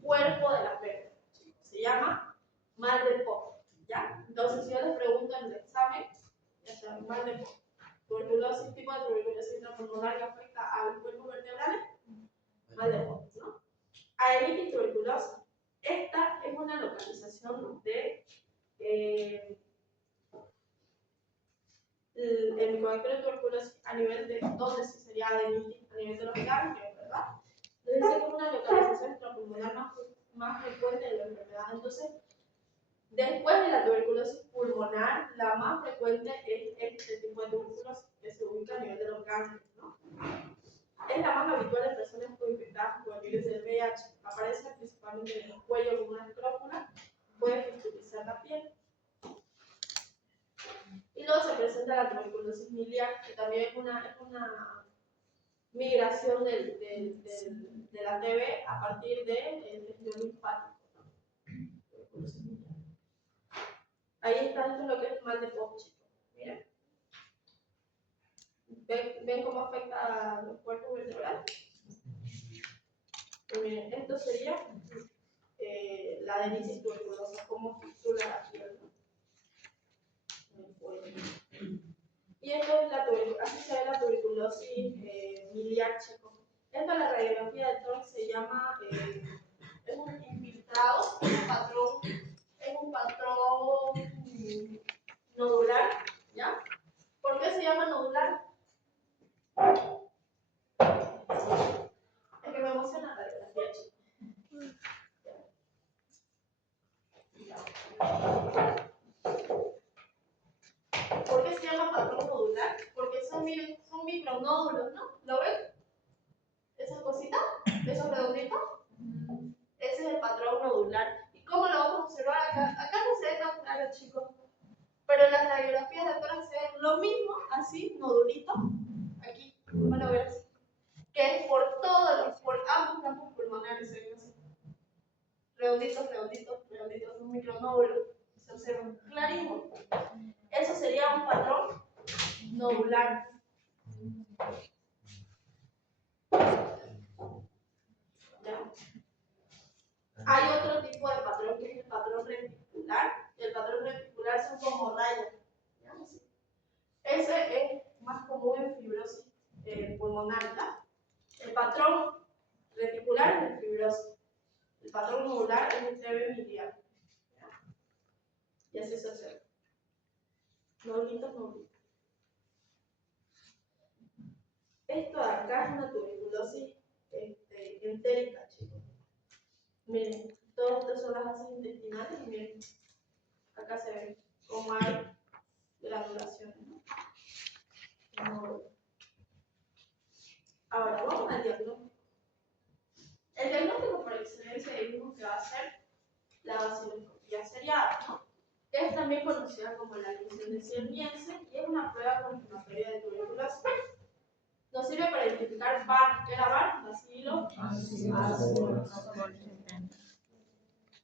cuerpo de la vértebra. Se llama mal de Pope, ¿ya? Entonces, si yo les pregunto en el examen, ya saben, mal de Pope. Tuberculosis, tipo de tuberculosis intrapulmonar que afecta a los cuerpos vertebrales, mal de Pope, ¿no? Aemitis tuberculosis. Esta es una localización de el micobacterio de tuberculosis a nivel de donde sí sería adenitis a nivel de los ganglios, ¿verdad? Entonces dice que es una localización extrapulmonar más frecuente de la enfermedad. Entonces, después de la tuberculosis pulmonar, la más frecuente es este tipo de tuberculosis que se ubica a nivel de los ganglios, ¿no? Es la más habitual en personas infectadas con el virus del VIH. Aparece principalmente en el cuello como una escrófula, puede fiscalizar la piel. Y luego se presenta la tuberculosis miliar, que también es una migración de la TB a partir del tejido linfático, ¿no? Tuberculosis miliar. Ahí está, esto es lo que es el mal de Pope, chicos. Miren. ¿Ven cómo afecta a los cuerpos vertebrales? Miren, esto sería la adenitis tuberculosa, cómo fisura la piel, ¿no? Y esto es así se ve la tuberculosis miliar, chicos. Esto en la radiografía del tórax se llama, es un infiltrado, es un patrón nodular, ¿ya? ¿Por qué se llama nodular? Es que me emociona la radiografía, chicos. ¿Por qué se llama patrón nodular? Porque son micronódulos, ¿no? ¿Lo ven? ¿Esas cositas? ¿Esos redonditos? Ese es el patrón nodular. ¿Y cómo lo vamos a observar acá? Acá no se ve tan claro, chicos. Pero en las radiografías de tórax se ve lo mismo, así, nodulito. Aquí, van a ver así. Que es por ambos campos pulmonares, se ven así. Redonditos, un micronódulo. Se observan clarísimo. Eso sería un patrón nodular. ¿Ya? Hay otro tipo de patrón que es el patrón reticular. El patrón reticular son como rayas. Ese es más común en fibrosis pulmonar, ¿verdad? El patrón reticular es el fibrosis. El patrón nodular es el TB miliar. Y así se observa. Nodulitos. Esto de acá es una tuberculosis entérica, chicos. Miren, todas estas son las asas intestinales y miren, acá se ve cómo hay granulaciones, ¿no? Ahora, vamos al diagnóstico. El diagnóstico por excelencia dijimos que va a ser la vaciloscopía seriada, ¿no? Que es también conocida como la lesión de Sierniense y es una prueba confirmatoria de tuberculosis. Nos sirve para identificar VAR. ¿Qué era VAR? Bacilo.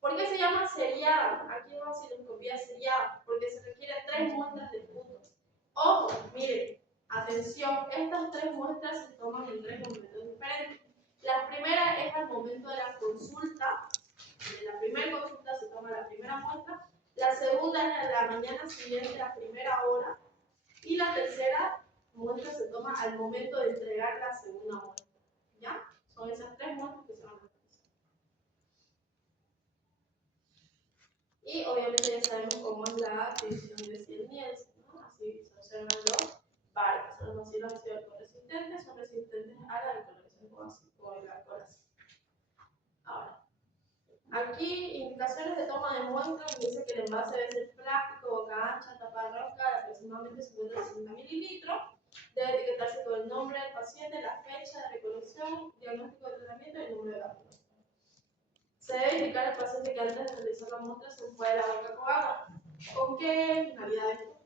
¿Por qué se llama seriada? Aquí es vaciloscopía seriada, porque se requiere 3 muestras de puntos. Ojo, miren, atención, estas 3 muestras se toman en 3 momentos diferentes. La primera es al momento de la consulta. En la primera consulta se toma la primera muestra. La segunda es en la mañana siguiente, a primera hora. Y la tercera muestra se toma al momento de entregar la segunda muestra. ¿Ya? Son esas 3 muestras que se van a realizar. Y obviamente ya sabemos cómo es la tensión de Sierniense, ¿no? Así se observan los VAR. Los vacilos ácidos resistentes son resistentes a la alcoholización con el alcohol ácido. Ahora, aquí indicaciones de toma de muestras, dice que el envase debe ser plástico, boca ancha, tapa de rosca, de aproximadamente 50-60 mililitros. Debe etiquetarse con el nombre del paciente, la fecha de recolección, diagnóstico de tratamiento y el número de la muestra. Se debe indicar al paciente que antes de realizar la muestra se enjuague la boca con agua. ¿Con qué finalidad esto?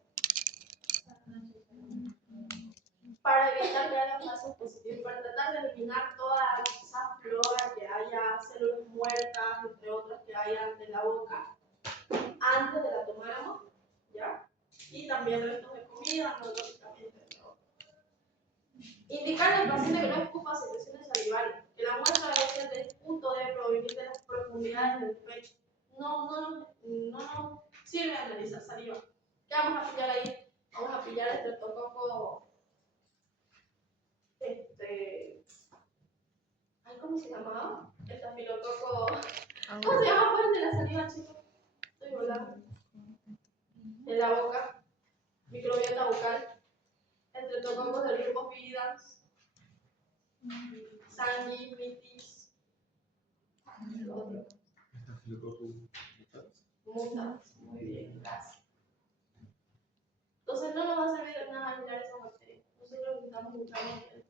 casos positivos para tratar de eliminar toda esa flora que haya, células muertas, entre otras que haya en la boca, antes de la tomáramos, ¿ya? Y también restos de comida, no lógicamente. Indicar al paciente que no escupa secreciones salivales, que la muestra debe ser del punto de provenir de las profundidades del pecho. No nos sirve analizar saliva. ¿Qué vamos a pillar ahí? Vamos a pillar el estreptococo, ¿cómo se llamaba? El estafilococo. ¿Cómo se llama pues el de la saliva, chicos? Estoy volando. En la boca, microbiota bucal, estreptococos del grupo Fidans, sanguinitis, otro. Mutas, muy bien, gracias. Entonces no nos va a servir de nada mirar esa bacteria. Nosotros necesitamos buscar el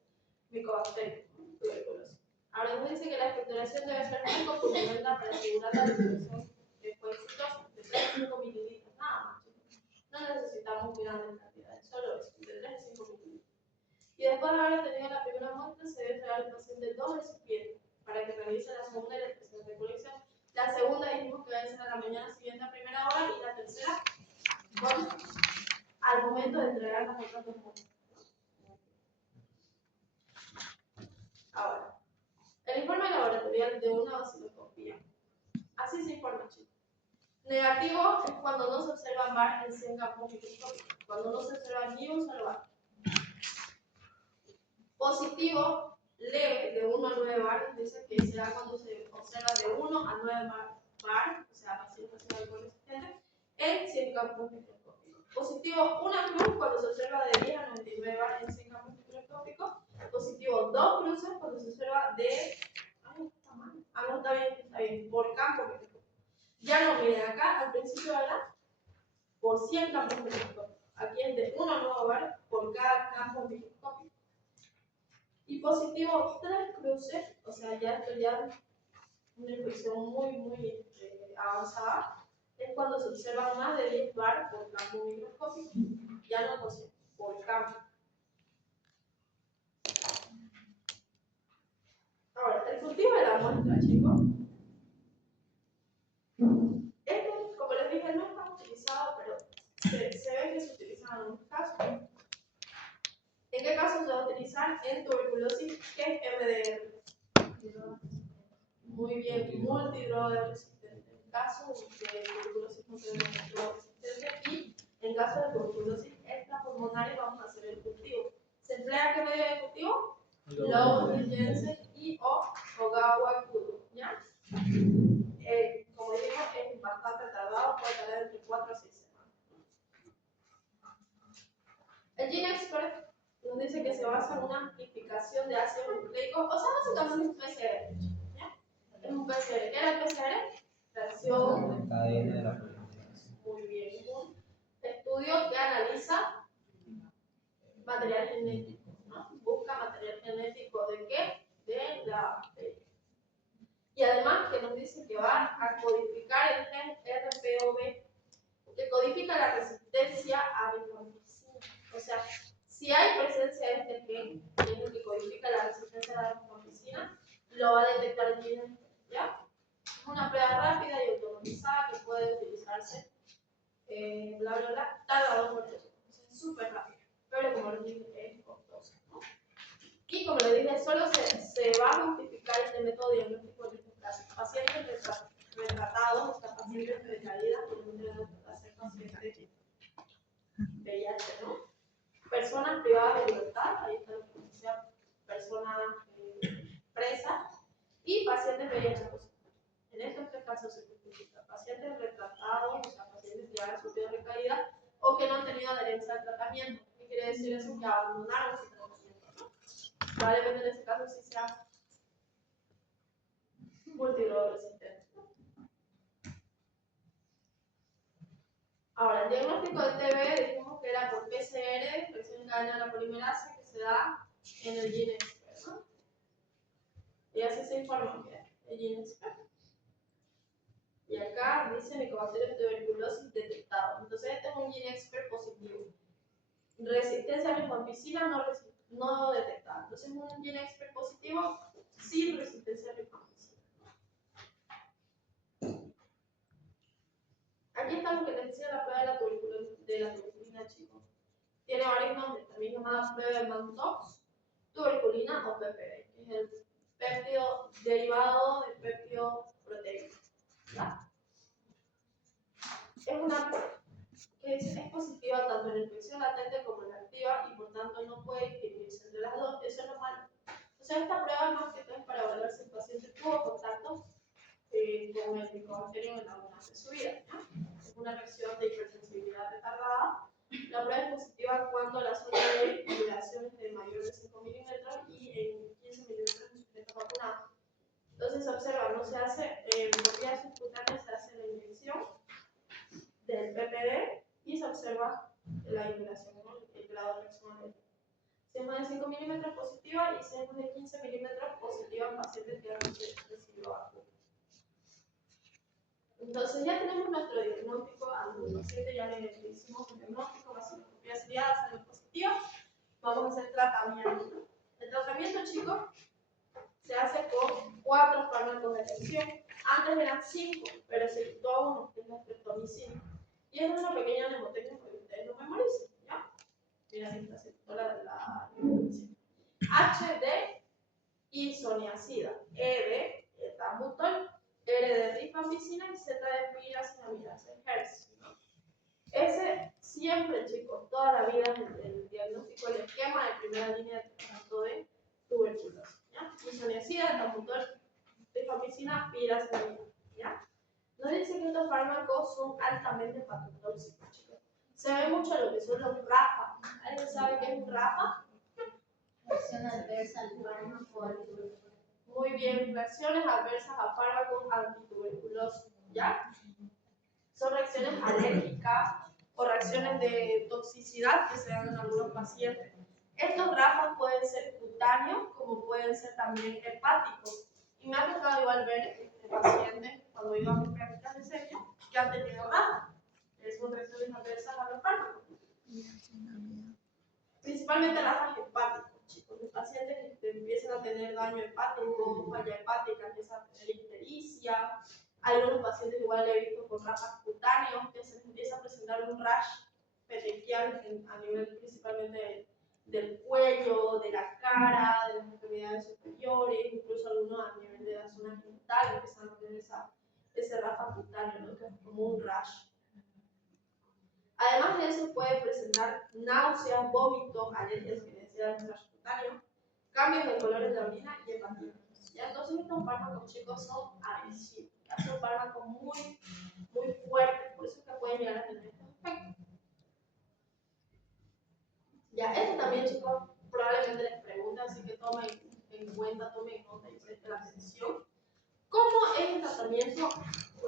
micobacterio, tuberculosis. Ahora nos dice que la expectoración debe ser muy fundamental para asegurar la distribución de fue exitosa, de 3 a 5 mililitros, nada más. No necesitamos grandes cantidades, solo eso, de 3 a 5 mililitros. Y después de haber tenido la primera muestra, se debe traer al paciente 2 recipientes para que realice la segunda y la tercera recolección. La segunda dijimos que debe ser a la mañana siguiente a primera hora y la tercera al momento de entregar las otras dos muestras. Ahora, el informe laboratorial de una vaciloscopía. Así se informa, chicos. Negativo es cuando no se observa VAR en 100 campos microscópicos, cuando no se observa ni un solo VAR. Positivo, leve, de 1 a 9 VAR, dice que será cuando se observa de 1 a 9 VAR, o sea, pacientes con alcohol resistente, en 100 campos microscópicos. Positivo, una cruz cuando se observa de 10 a 99 VAR en 100 campos microscópicos. Positivo, 2 cruces cuando se observa de. No, está bien, por campo microscópico. Ya no, miren, acá al principio era por 100 campos microscópicos. Aquí es de 1 a 9 VAR por cada campo microscópico. Y positivo 3 cruces, o sea, ya esto ya una inspección muy avanzada, es cuando se observan más de 10 VAR por campo microscópico, ya no por 100, por campo. Ahora, el cultivo de la muestra, chicos. Este, como les dije, no está utilizado, pero se ve que se utiliza en algunos casos. ¿En qué caso se va a utilizar? En tuberculosis, que es MDR. Muy bien, multidroga resistente. En caso de tuberculosis multidroga resistente y en caso de tuberculosis extrapulmonar vamos a hacer el cultivo. ¿Se emplea qué medio de cultivo? Low Jensen y o Gawa Kudo, ¿ya? Como dijimos, es bastante tardado, puede tardar entre 4 a 6 semanas. El GeneXpert nos dice que se basa en una amplificación de ácidos nucleicos, o sea, básicamente un PCR. ¿Ya? Es un PCR. ¿Qué era el PCR? Reacción. Cadena de la polinización. Muy bien. Un estudio que analiza material genético, ¿no? Busca material genético de qué? De la bacteria. Y además que nos dice que va a codificar el gen RPOB, que codifica la resistencia a rifampicina. O sea, si hay presencia de este gen, que es el que codifica la resistencia a la rifampicina, lo va a detectar el gen, ¿ya? Es una prueba rápida y automatizada que puede utilizarse, tarda 2 horas. Es súper rápido, pero como les dije, es costoso, ¿no? Y como les dije, solo se va a justificar este método diagnóstico en estos casos. Pacientes retratados, o sea, pacientes recaídas, por ejemplo, de ser pacientes VIH, ¿no? Personas privadas de libertad, ahí está lo que decía, personas presas, y pacientes VIH positivos. En estos 3 casos se justifica. Pacientes retratados, o sea, pacientes que han sufrido recaída o que no han tenido adherencia al tratamiento. ¿Qué quiere decir eso? Que abandonaron su tratamiento, ¿no? Probablemente en ese caso sí sea multidroga resistente. Ahora, el diagnóstico de TB dijimos que era por PCR, reacción en cadena de la polimerasa, que se da en el GeneXpert, ¿no? Y así se informa, mira, el GeneXpert. Y acá dice Mycobacterium tuberculosis detectado. Entonces, este es un GeneXpert positivo. Resistencia a rifampicina no detectada. Entonces, un G-Expert positivo sin resistencia a rifampicina. Aquí está lo que les decía la prueba de la tuberculina, chicos. Tiene varios nombres, también llamada prueba de Mantoux, tuberculina o PPD, que es el péptido derivado del péptido proteico. ¿Ya? Es una que es positiva tanto en la infección latente como en la activa y por tanto no puede distinguirse entre las dos. Eso es lo malo. O sea, esta prueba más que todo es para evaluar si el paciente tuvo contacto con el micobacterio en alguna de su vida. ¿Ya? Es una reacción de hipersensibilidad retardada. La prueba es positiva cuando la zona de vibración es de mayor de 5 milímetros y en 15 milímetros en sujeto vacunado. Entonces, observa, no se hace, por vía subcutánea se hace la inyección del PPD y se observa la vibración, ¿no? El grado de reacción alérgica. Si es más de 5 milímetros positiva y si es más de 15 milímetros positiva en pacientes que han recibido vacuna. Entonces ya tenemos nuestro diagnóstico al paciente, ya le hicimos el diagnóstico, vaciloscopía seriada, salió positiva. Vamos a hacer tratamiento. El tratamiento, chicos, se hace con 4 fármacos de elección. Antes eran 5, pero se quitó a uno, que es la streptomicina. Y esta es una pequeña mnemotecnia para que ustedes lo memoricen, ¿ya? Mira, esta se quitó la streptomicina. HD, isoniazida. E de etambutol. R de rifampicina y Z de piracetamidasa, Hertz. Ese siempre, chicos, toda la vida el diagnóstico, el esquema de primera línea de tratamiento de tuberculosis. Isoniazida, etambutol, rifampicina, piracetamidasa. ¿Ya? Nos dice que estos fármacos son altamente hepatotóxicos, chicos. Se ve mucho lo que son los RAFA. ¿Alguien sabe qué es un RAFA? Reacción adversa al fármaco antituberculoso. Muy bien, reacciones adversas a fármacos antituberculosos, ¿ya? Son reacciones alérgicas o reacciones de toxicidad que se dan en algunos pacientes. Estos RAFAs pueden ser cutáneos como pueden ser también hepáticos. Y me ha tocado igual ver pacientes cuando iba a mis prácticas de serio que han tenido RAFA. Son reacciones adversas a los fármacos. Principalmente RAFAs hepáticos. Los pacientes que empiezan a tener daño hepático, falla hepática, empiezan a tener ictericia. Algunos pacientes igual he visto con RAFAs cutáneos que se les empieza a presentar un rash petequial a nivel principalmente del cuello, de la cara, de las extremidades superiores, incluso algunos a nivel de la zona genital empiezan a tener ese RAFA cutáneo, ¿no? Que es como un rash. Además de eso puede presentar náuseas, vómitos, alergias generalizadas del rash cutáneo, cambios de colores de la orina y hepatitis. ¿Ya? Entonces estos fármacos, chicos, son agresivos, ¿ya? Son fármacos muy fuertes, por eso es que pueden llegar a tener estos efectos. Ya, esto también, chicos, probablemente les preguntan, así que tomen en cuenta, tomen nota y presten atención. ¿Cómo es el tratamiento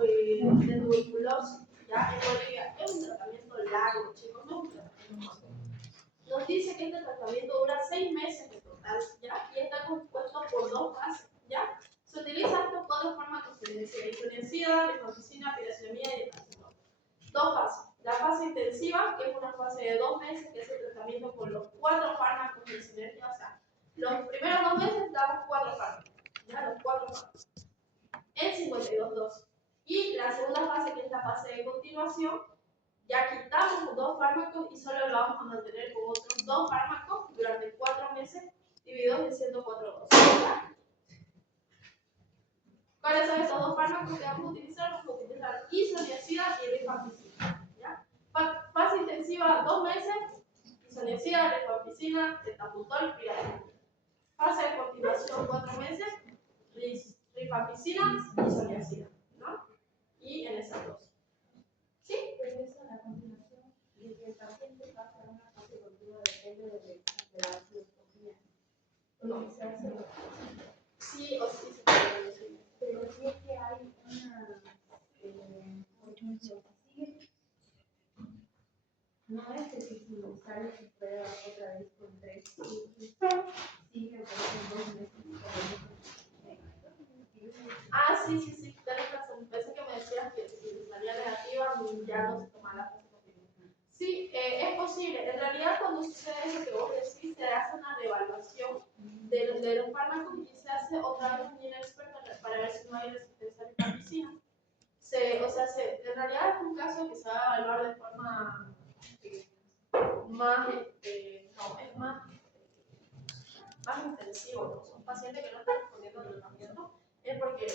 de tuberculosis? Ya, en Bolivia es un tratamiento largo, chicos, no es un tratamiento corto. Nos dice que este tratamiento dura 6 meses en total, ¿ya? Y está compuesto por 2 fases, ¿ya? Se utilizan estos 4 fármacos que les decía: isoniazida, rifampicina, piracetamida y etambutol. 2 fases. La fase intensiva, que es una fase de 2 meses, que es el tratamiento con los 4 fármacos de sinergia. O sea, los primeros 2 meses damos 4 fármacos, ¿ya? Los 4 fármacos. En 52 dosis. Y la segunda fase, que es la fase de continuación, ya quitamos 2 fármacos y solo lo vamos a mantener con otros 2 fármacos durante 4 meses divididos en 104 dosis. ¿Ya? ¿Cuáles son estos 2 fármacos que vamos a utilizar? Vamos a utilizar isoniazida y rifampicina. ¿Ya? Fase intensiva 2 meses, isoniazida, rifampicina, etambutol, piracetamida. Fase de continuación 4 meses, rifampicina, isoniazida, ¿no? Y en esas dosis. ¿Sí? Pero eso a la continuación, de que el paciente pasa a una fase continua depende de la vaciloscopía. No. Se hace Sí o sí se puede decir. pero si es que hay una no es que si sale su prueba otra vez con 3 sigue por 2 meses. Sí, tenés razón. Pensé que me decías que si salía negativa ya no se tomaba la fase continua. Sí, es posible. En realidad, cuando sucede eso que vos decís, de los fármacos y se hace otra vez un gene expert para ver si no hay resistencia a rifampicina. En realidad es un caso que se va a evaluar de forma más, no, es más intensivo, ¿no? Son pacientes que no están respondiendo al tratamiento, es porque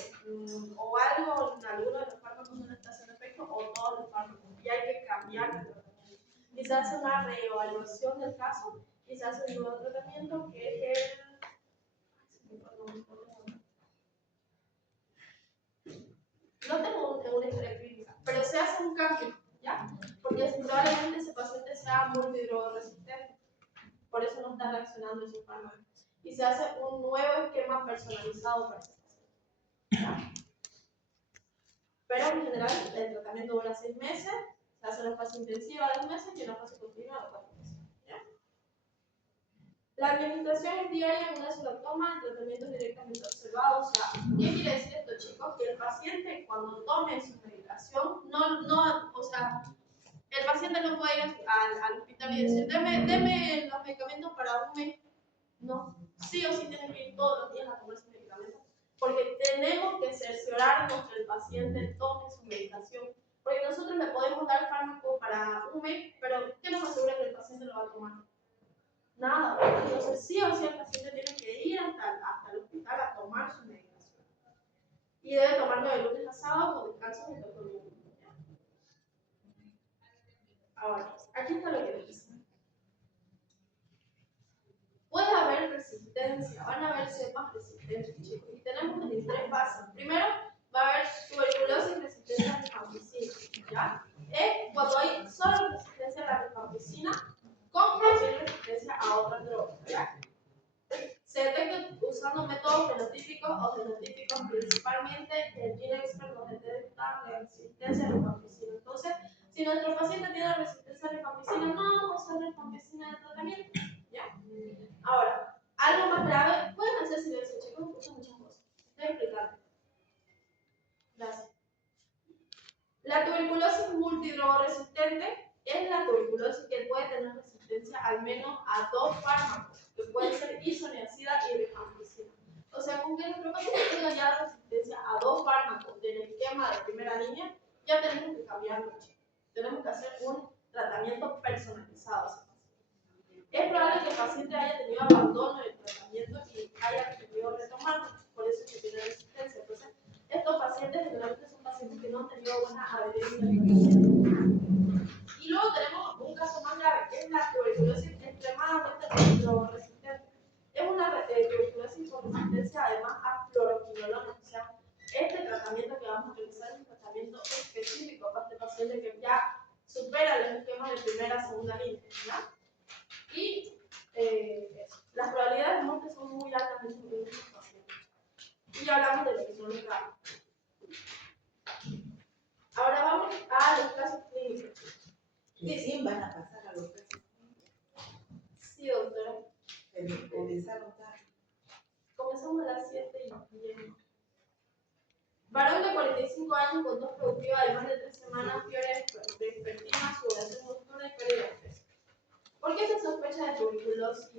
o algo en alguno de los fármacos no está haciendo efecto o todos los fármacos, y hay que cambiar el tratamiento. Y se hace una reevaluación del caso y se hace un nuevo tratamiento que es no tengo una historia clínica, pero se hace un cambio, ¿ya? Porque probablemente ese paciente sea multidrogoresistente, por eso no está reaccionando ese fármaco. Y se hace un nuevo esquema personalizado para ese paciente, ¿ya? Pero en general el tratamiento dura 6 meses, se hace una fase intensiva de 2 meses y una fase continua de 4 meses, ¿ya? La administración es diaria en una sola toma, el tratamiento es directamente observado. O sea, ¿qué quiere decir esto, chicos? Que el paciente cuando tome su medicación, el paciente no puede ir al hospital y decir, deme los medicamentos para un mes. No, sí o sí tiene que ir todos los días a tomar su medicamento, porque tenemos que cerciorarnos que el paciente tome su medicación. Porque nosotros le podemos dar fármaco para un mes, pero ¿qué nos asegura que el paciente lo va a tomar? Nada, entonces sí o sí el paciente tiene que ir hasta el hospital a tomar su medicación. Y debe tomarlo de lunes a sábado con descanso de todo el mundo. Ahora, aquí está lo que dice. Puede haber resistencia, van a haber cepas resistentes, chicos. Y tenemos en 3 fases. Primero, va a haber tuberculosis resistencia a rifampicina, ¿ya? Es cuando hay solo resistencia a la rifampicina con posible resistencia a otras drogas, ¿ya? Se detecta usando métodos fenotípicos o genotípicos principalmente. El gene expert nos detecta la resistencia a rifampicina. Entonces, si nuestro paciente tiene resistencia a rifampicina, no vamos a usar rifampicina en el tratamiento, ¿ya? Ahora, algo más grave, pueden hacer silencio, chicos, escuchan muchas cosas. Estoy explicando. Gracias. La tuberculosis multidrogoresistente es la tuberculosis que puede tener resistencia al menos a 2 fármacos, que pueden ser isoniazida y rifampicina. O sea, con que nuestro paciente tenga ya resistencia a 2 fármacos del esquema de primera línea, ya tenemos que cambiarlo, chicos. Tenemos que hacer un tratamiento personalizado a ese paciente. Es probable que el paciente haya tenido abandono del tratamiento y haya querido retomarlo, por eso es que tiene resistencia. Entonces, estos pacientes generalmente son pacientes que no han tenido buena adherencia al tratamiento. Y luego tenemos un caso más grave, que es la tuberculosis extremadamente resistente. Es una tuberculosis con resistencia además a fluoroquinolona. O sea, este tratamiento que vamos a realizar es un tratamiento específico para este paciente que ya supera los esquemas de primera y segunda línea, ¿verdad? Y las probabilidades de muerte son muy altas en estos pacientes. Y hablamos de lo que son los graves. Ahora vamos a los casos clínicos. Recién van a pasar a los casos clínicos. Sí, doctora. Comenzaron tarde. Comenzamos a las 7:10. Varón de 45 años con tos productiva de más de 3 semanas, fiebre vespertina, sudoración nocturna y pérdida de peso. ¿Por qué se sospecha de tuberculosis?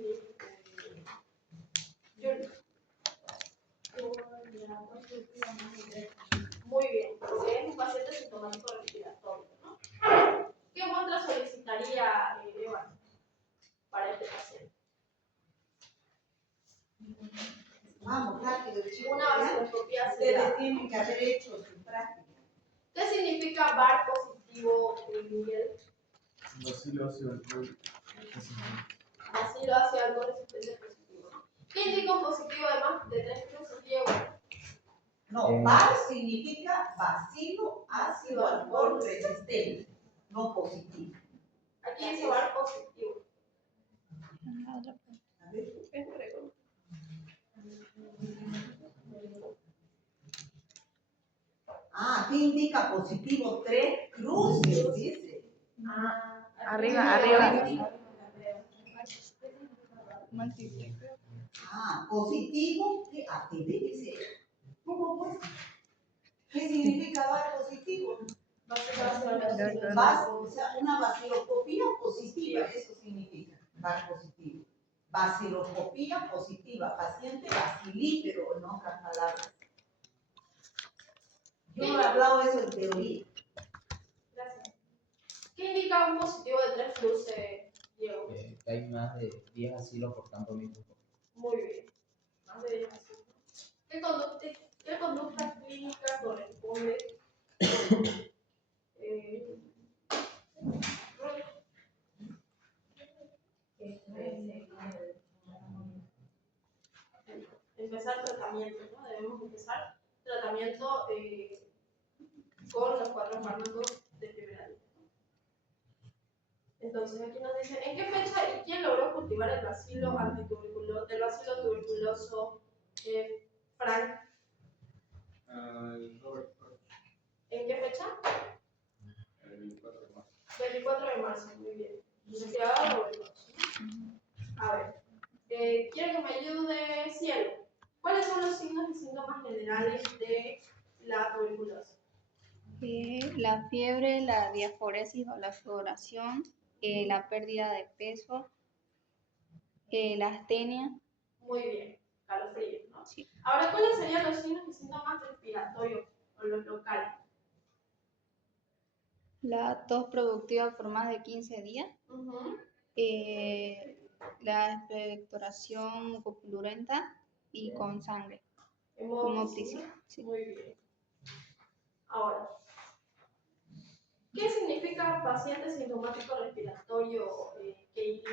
Muy bien, porque es un paciente sintomático respiratorio, ¿no? ¿Qué muestra solicitaría Evan para este paciente? Vamos, rápido, chicos. Una vaciloscopía Ustedes cerebral. tienen que haber hecho su práctica. ¿Qué significa VAR positivo, Miguel? Bacilo ácido alcohólico. Bacilo hacia algo resistencia positivo, ¿no? ¿Qué indica un positivo de más de 3 cruces, Diego? No, VAR significa bacilo ácido alcohol resistente, no positivo. Aquí dice VAR positivo. A ver. Ah, ¿qué indica positivo? 3 cruces, dice. Arriba. Ah, positivo, ¿qué? ATV dice. ¿Cómo pues? ¿Qué significa VAR positivo? O sea, una vaciloscopía positiva, eso significa VAR positivo. Baciloscopía positiva, paciente bacilífero, en otras palabras. Yo no he hablado eso en teoría. Gracias. ¿Qué indica un positivo de 3 fluce, Diego? Que hay más de 10 asilos por campo microscópico. Muy bien. Más de 10 así. ¿Qué conducta clínica corresponde? eh, empezar tratamiento, ¿no? Debemos empezar tratamiento con los 4 fármacos de primera línea. Entonces aquí nos dice, ¿en qué fecha y quién logró cultivar el bacilo tuberculoso Frank? Robert Koch, ¿En qué fecha? el 24 de marzo. 24 de marzo, muy bien. Investigado Robert Koch. A ver, quiero que me ayude Cielo. ¿Cuáles son los signos y síntomas generales de la tuberculosis? La fiebre, la diaforesis o la sudoración, la pérdida de peso, la astenia. Muy bien, calofríos, ¿no? Sí. Ahora, ¿cuáles serían los signos y síntomas respiratorios o los locales? La tos productiva por más de 15 días, la expectoración purulenta y con sangre, hemoptisis. Sí. Muy bien. Ahora, ¿qué significa paciente sintomático respiratorio, Katie?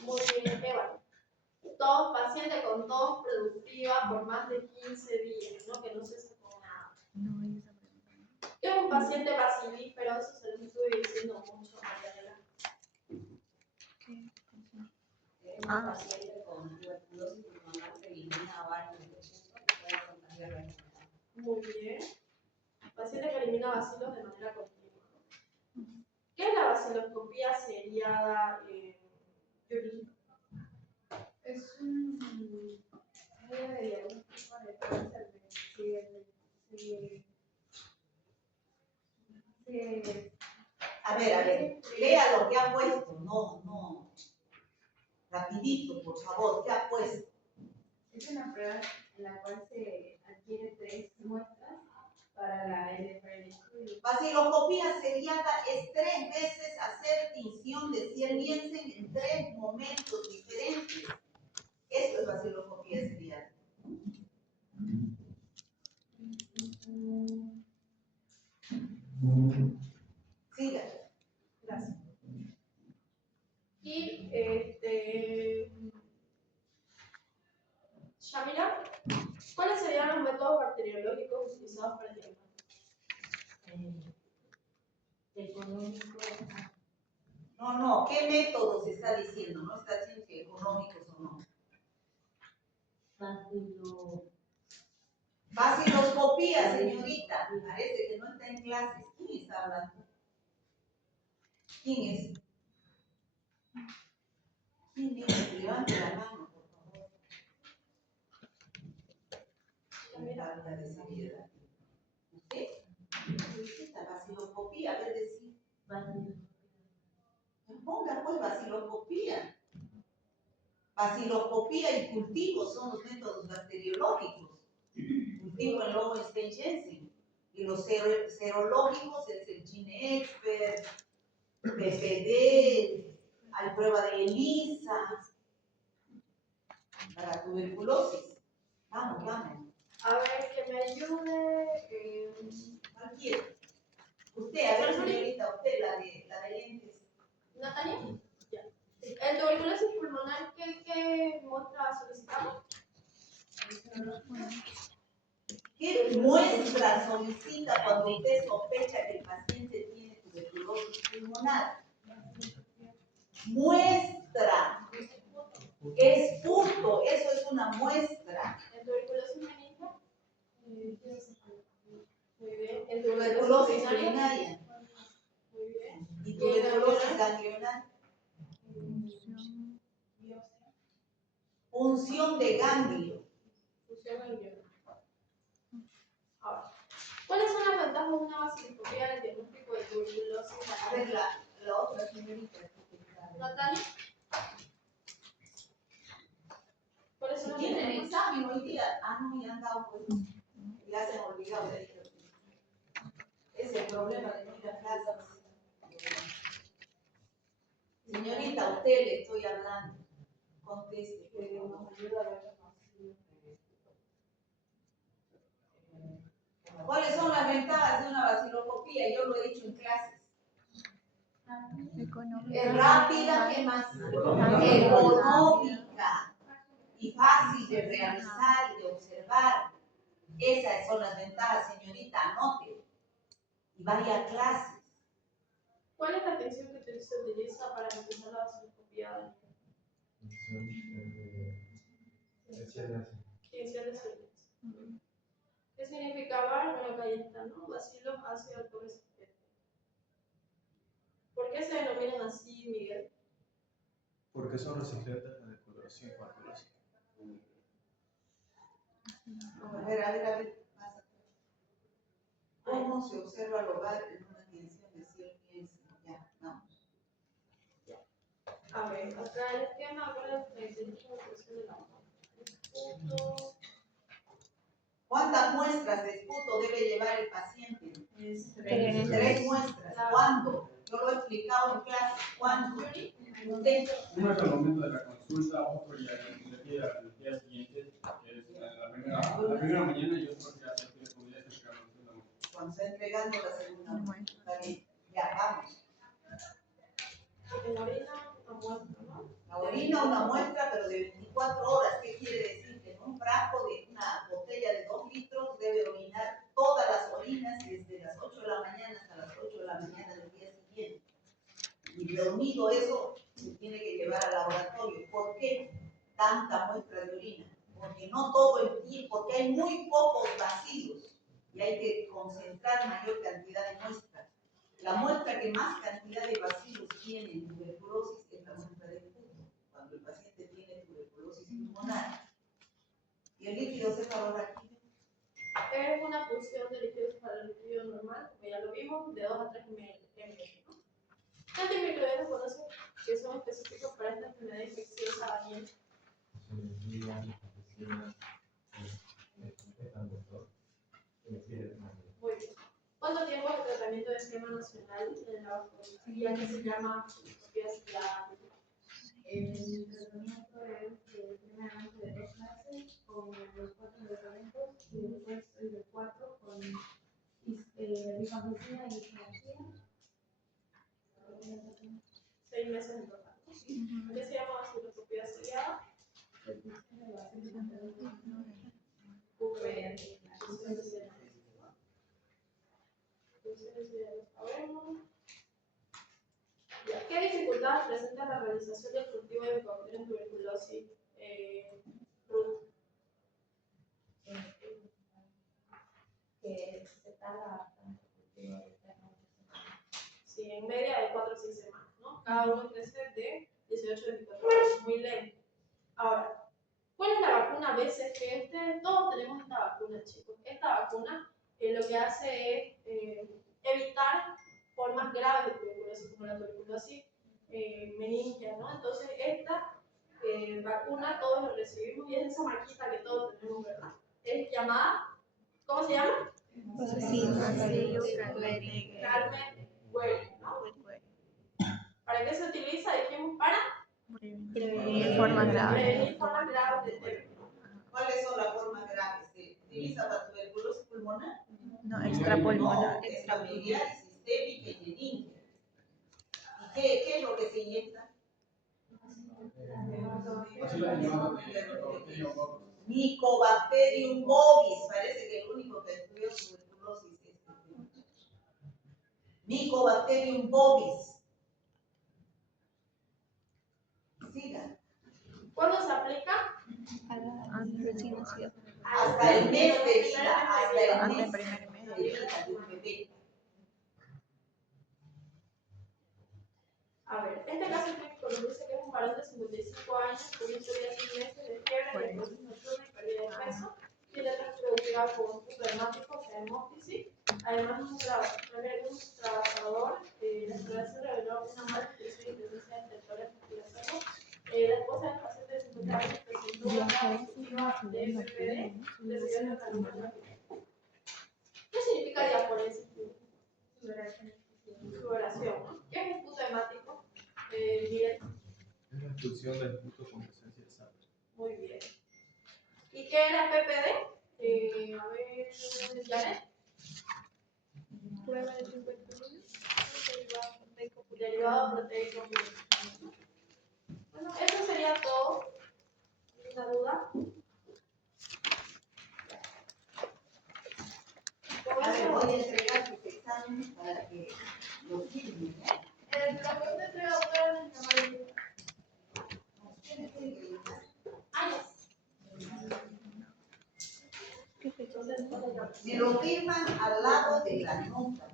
Muy bien, Eva. Paciente con tos productiva por más de 15 días, ¿no? Que no se sacó nada. ¿Qué es un paciente bacilífero? Eso se lo estuve diciendo mucho, Mariela. Es un paciente con tuberculosis pulmonar que elimina varios recursos que pueden contagiar la enfermedad. Muy bien. Paciente que elimina bacilos de manera continua. ¿Qué es la baciloscopía seriada, Yuri? Es un medio de diagnóstico de cáncer A ver, lea lo que ha puesto, no. Rapidito, por favor, ¿qué ha puesto? es una prueba en la cual se adquiere 3 muestras para el estudio. Baciloscopía seriada es 3 veces hacer tinción de Ciel Nielsen en 3 momentos diferentes. Eso es baciloscopía seriada. Siga. Gracias. Y, Shamila, ¿cuáles serían los métodos bacteriológicos utilizados para el diagnóstico? Económico. No, ¿qué métodos está diciendo? No está diciendo que económicos o no. Baciloscopía, señorita. Parece que no está en clases. ¿Quién está hablando? ¿Quién es? ¿Quién es? Levante la mano, por favor. Qué falta de seriedad. ¿Usted? Señorita, baciloscopía, a ver, decir. Ponga pues baciloscopía. Baciloscopía y cultivo son los métodos bacteriológicos. Cultivo en Lowenstein-Jensen. Y los serológicos es el GeneXpert, PPD, hay prueba de ELISA para tuberculosis. Vamos. A ver, que me ayude. Cualquiera. Usted, a ver, señorita, usted, la de lentes. ¿Natalia? Ya. ¿El tuberculosis pulmonar qué muestra solicitamos? ¿Qué muestra solicita cuando usted sospecha que el paciente tiene tuberculosis pulmonar? Muestra. Es punto, eso es una muestra. ¿El tuberculosis meningia? Muy bien. ¿El Tuberculosis urinaria? urinaria Muy bien. y tuberculosis ganglionar. Punción de ganglio. Fusión ganglionar. vaciloscopía del diagnóstico de tuberculosis. A ver, la otra señorita. Natalia. ¿Cuáles son Si los tienen temas? examen hoy día, no, ya han dado, pues, ya se han olvidado de ello. Es el problema de no ir a clases. Señorita, a usted le estoy hablando. Conteste, por favor. ¿Cuáles son las ventajas de una vaciloscopía? Yo lo he dicho en clases. Es rápida, ¿qué más? Económica y fácil de realizar y de observar. Esas son las ventajas, señorita, anote. Y vaya a clases. ¿Cuál es la atención que se utiliza para empezar la vaciloscopía? Ciencia de ciencias. ¿Qué significa VAR? Bueno, acá ya está, ¿no? Vacilos ácido autorrecipiente. ¿Por qué se denominan así, Miguel? Porque son recipientes de coloración coagulósica. A ver, pasa. ¿Cómo se observa el hogar en una tensión de cielo piensa? Ya, vamos. A ver, acá el esquema, ¿cuál es la intención de la esputo? ¿Cuántas muestras de esputo debe llevar el paciente? Es 3 muestras. ¿Cuándo? Yo lo he explicado en clase. ¿Cuándo? Usted. Uno es al momento de la consulta, otro ya el día siguiente, que es la primera mañana, y otro ya se podría acercar la segunda mañana. Cuando está entregando la segunda muestra. Está bien. Ya, vamos. En la orina, una muestra, ¿no? La orina, una muestra, pero de 24 horas. ¿Qué quiere decir? Que en un frasco de una botella de 2 litros debe orinar todas las orinas desde las 8 de la mañana hasta las 8 de la mañana del día siguiente. Y reunido eso, se tiene que llevar al laboratorio. ¿Por qué tanta muestra de orina? Porque no todo el tiempo, porque hay muy pocos vacíos y hay que concentrar mayor cantidad de muestras. La muestra que más cantidad de vacíos tiene en tuberculosis es la muestra de esputo, cuando el paciente tiene tuberculosis pulmonar. ¿Y el líquido cefalorraquídeo? Es una función de líquido cefalorraquídeo normal, como ya lo vimos, de 2 a 3 ml, ¿no? ¿Qué antimicrobianos conocen que son específicos para esta enfermedad infecciosa variante? Muy bien. ¿Cuánto tiempo es el tratamiento de esquema nacional de la vaciloscopía que se llama vaciloscopía ciliar? El tratamiento es primeramente de 2 meses con los 4 medicamentos y después de 4 con rifampicina y isoniazida. 6 meses en total. ¿Qué se llama vaciloscopía ciliar? Entonces ya lo sabemos. ¿Qué dificultades presenta la realización del cultivo de Mycobacterium en tuberculosis? Ruth? Que se tarda bastante el cultivo de Sí, en media de 4 a 6 semanas, ¿no? Cada uno crece de 18 a 24 horas, muy lento. Ahora, ¿cuál es la vacuna BCG? Todos tenemos esta vacuna, chicos. Esta vacuna lo que hace es evitar formas graves de tuberculosis, como la tuberculosis meningia, ¿no? Entonces, esta vacuna todos lo recibimos y es esa marquita que todos tenemos, ¿verdad? Es llamada, ¿cómo se llama? Carmen Güell, ¿no? ¿Para qué se utiliza? Dijimos para Prevenir formas graves. prevenir formas graves de TB. ¿Cuáles son las formas graves? ¿Se utiliza para tuberculosis pulmonar? No, extrapulmonar. No, es familiar, sistémica y meningia. ¿Y qué es lo que se inyecta? Así la llamada de Mycobacterium bovis. Parece que el único que estudió tuberculosis es este. Mycobacterium bovis. Siga. ¿Cuándo se aplica? Recién nacido. Hasta el mes de vida, hasta el Hasta el mes primer mes. de vida de un bebé. A ver, este caso típico nos dice que es un varón de 55 años con una historia de 6 meses de fiebre, necrosis nocturna y pérdida de peso. Tiene atrás productiva con un dermático, o sea, hemófisis. Además, un trabajador, la esclavitud reveló una mala situación de inteligencia del territorio respiratorio. La esposa del paciente de 50 años presentó una positiva de FPD debido a la luna. ¿Qué significaría por eso? Sudoración, ¿no? ¿Qué es el punto hemático? Miguel. Es la expulsión del punto con presencia de sangre. Muy bien. ¿Y qué era PPD? A ver, Janet. Prueba de 50 Derivado proteico. Bueno, eso sería todo. ¿Alguna duda? A ver, voy a entregar sus exámenes para que los firmen, ¿eh? El doctor te entrega otra en el amarillo. ¿Quién tiene que llevar? Ah, yes. Me lo firman al lado de la nota.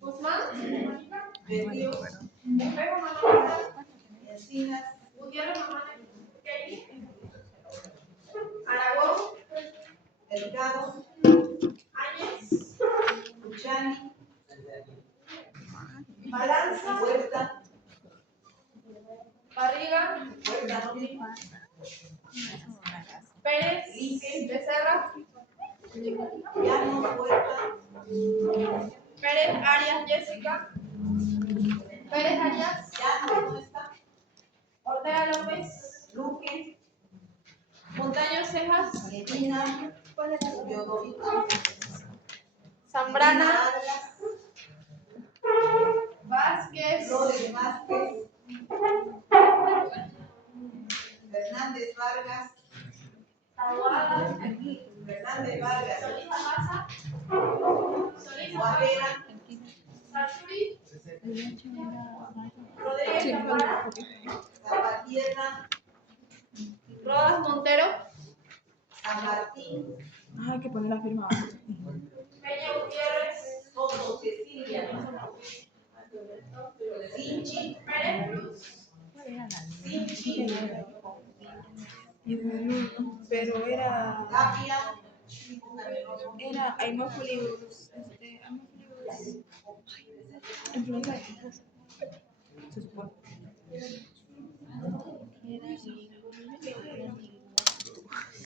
Guzmán, Berríos, Espejo, Manuel, Encinas, Gutiérrez, Manuel, Kelly, Aragón, Delgado, Áñez, Luchani, Balanza, Huerta, Barriga, Huerta no viene, Pérez, Becerra, Llanos, Huerta, Pérez Arias, Jessica, Pérez Arias, Llanos no está, Ortega López, Luque, Montaño Cejas, Medina, Teodorito, Zambrana, Vargas, Vázquez, Flores Vázquez, Fernández Vargas, Taboada, Fernández Vargas, Solís Maza, Solís Guajera, Sarchuri, Rodríguez Campara, Zapatierra, Rodas Montero, San Martín, Hay que poner la firma. Peña Gutiérrez, Soto Cecilia, Sinchi, Pérez Cruz, Sinchi, Pero era Tapia, Haemophilus, influenza de hijos. Se supone.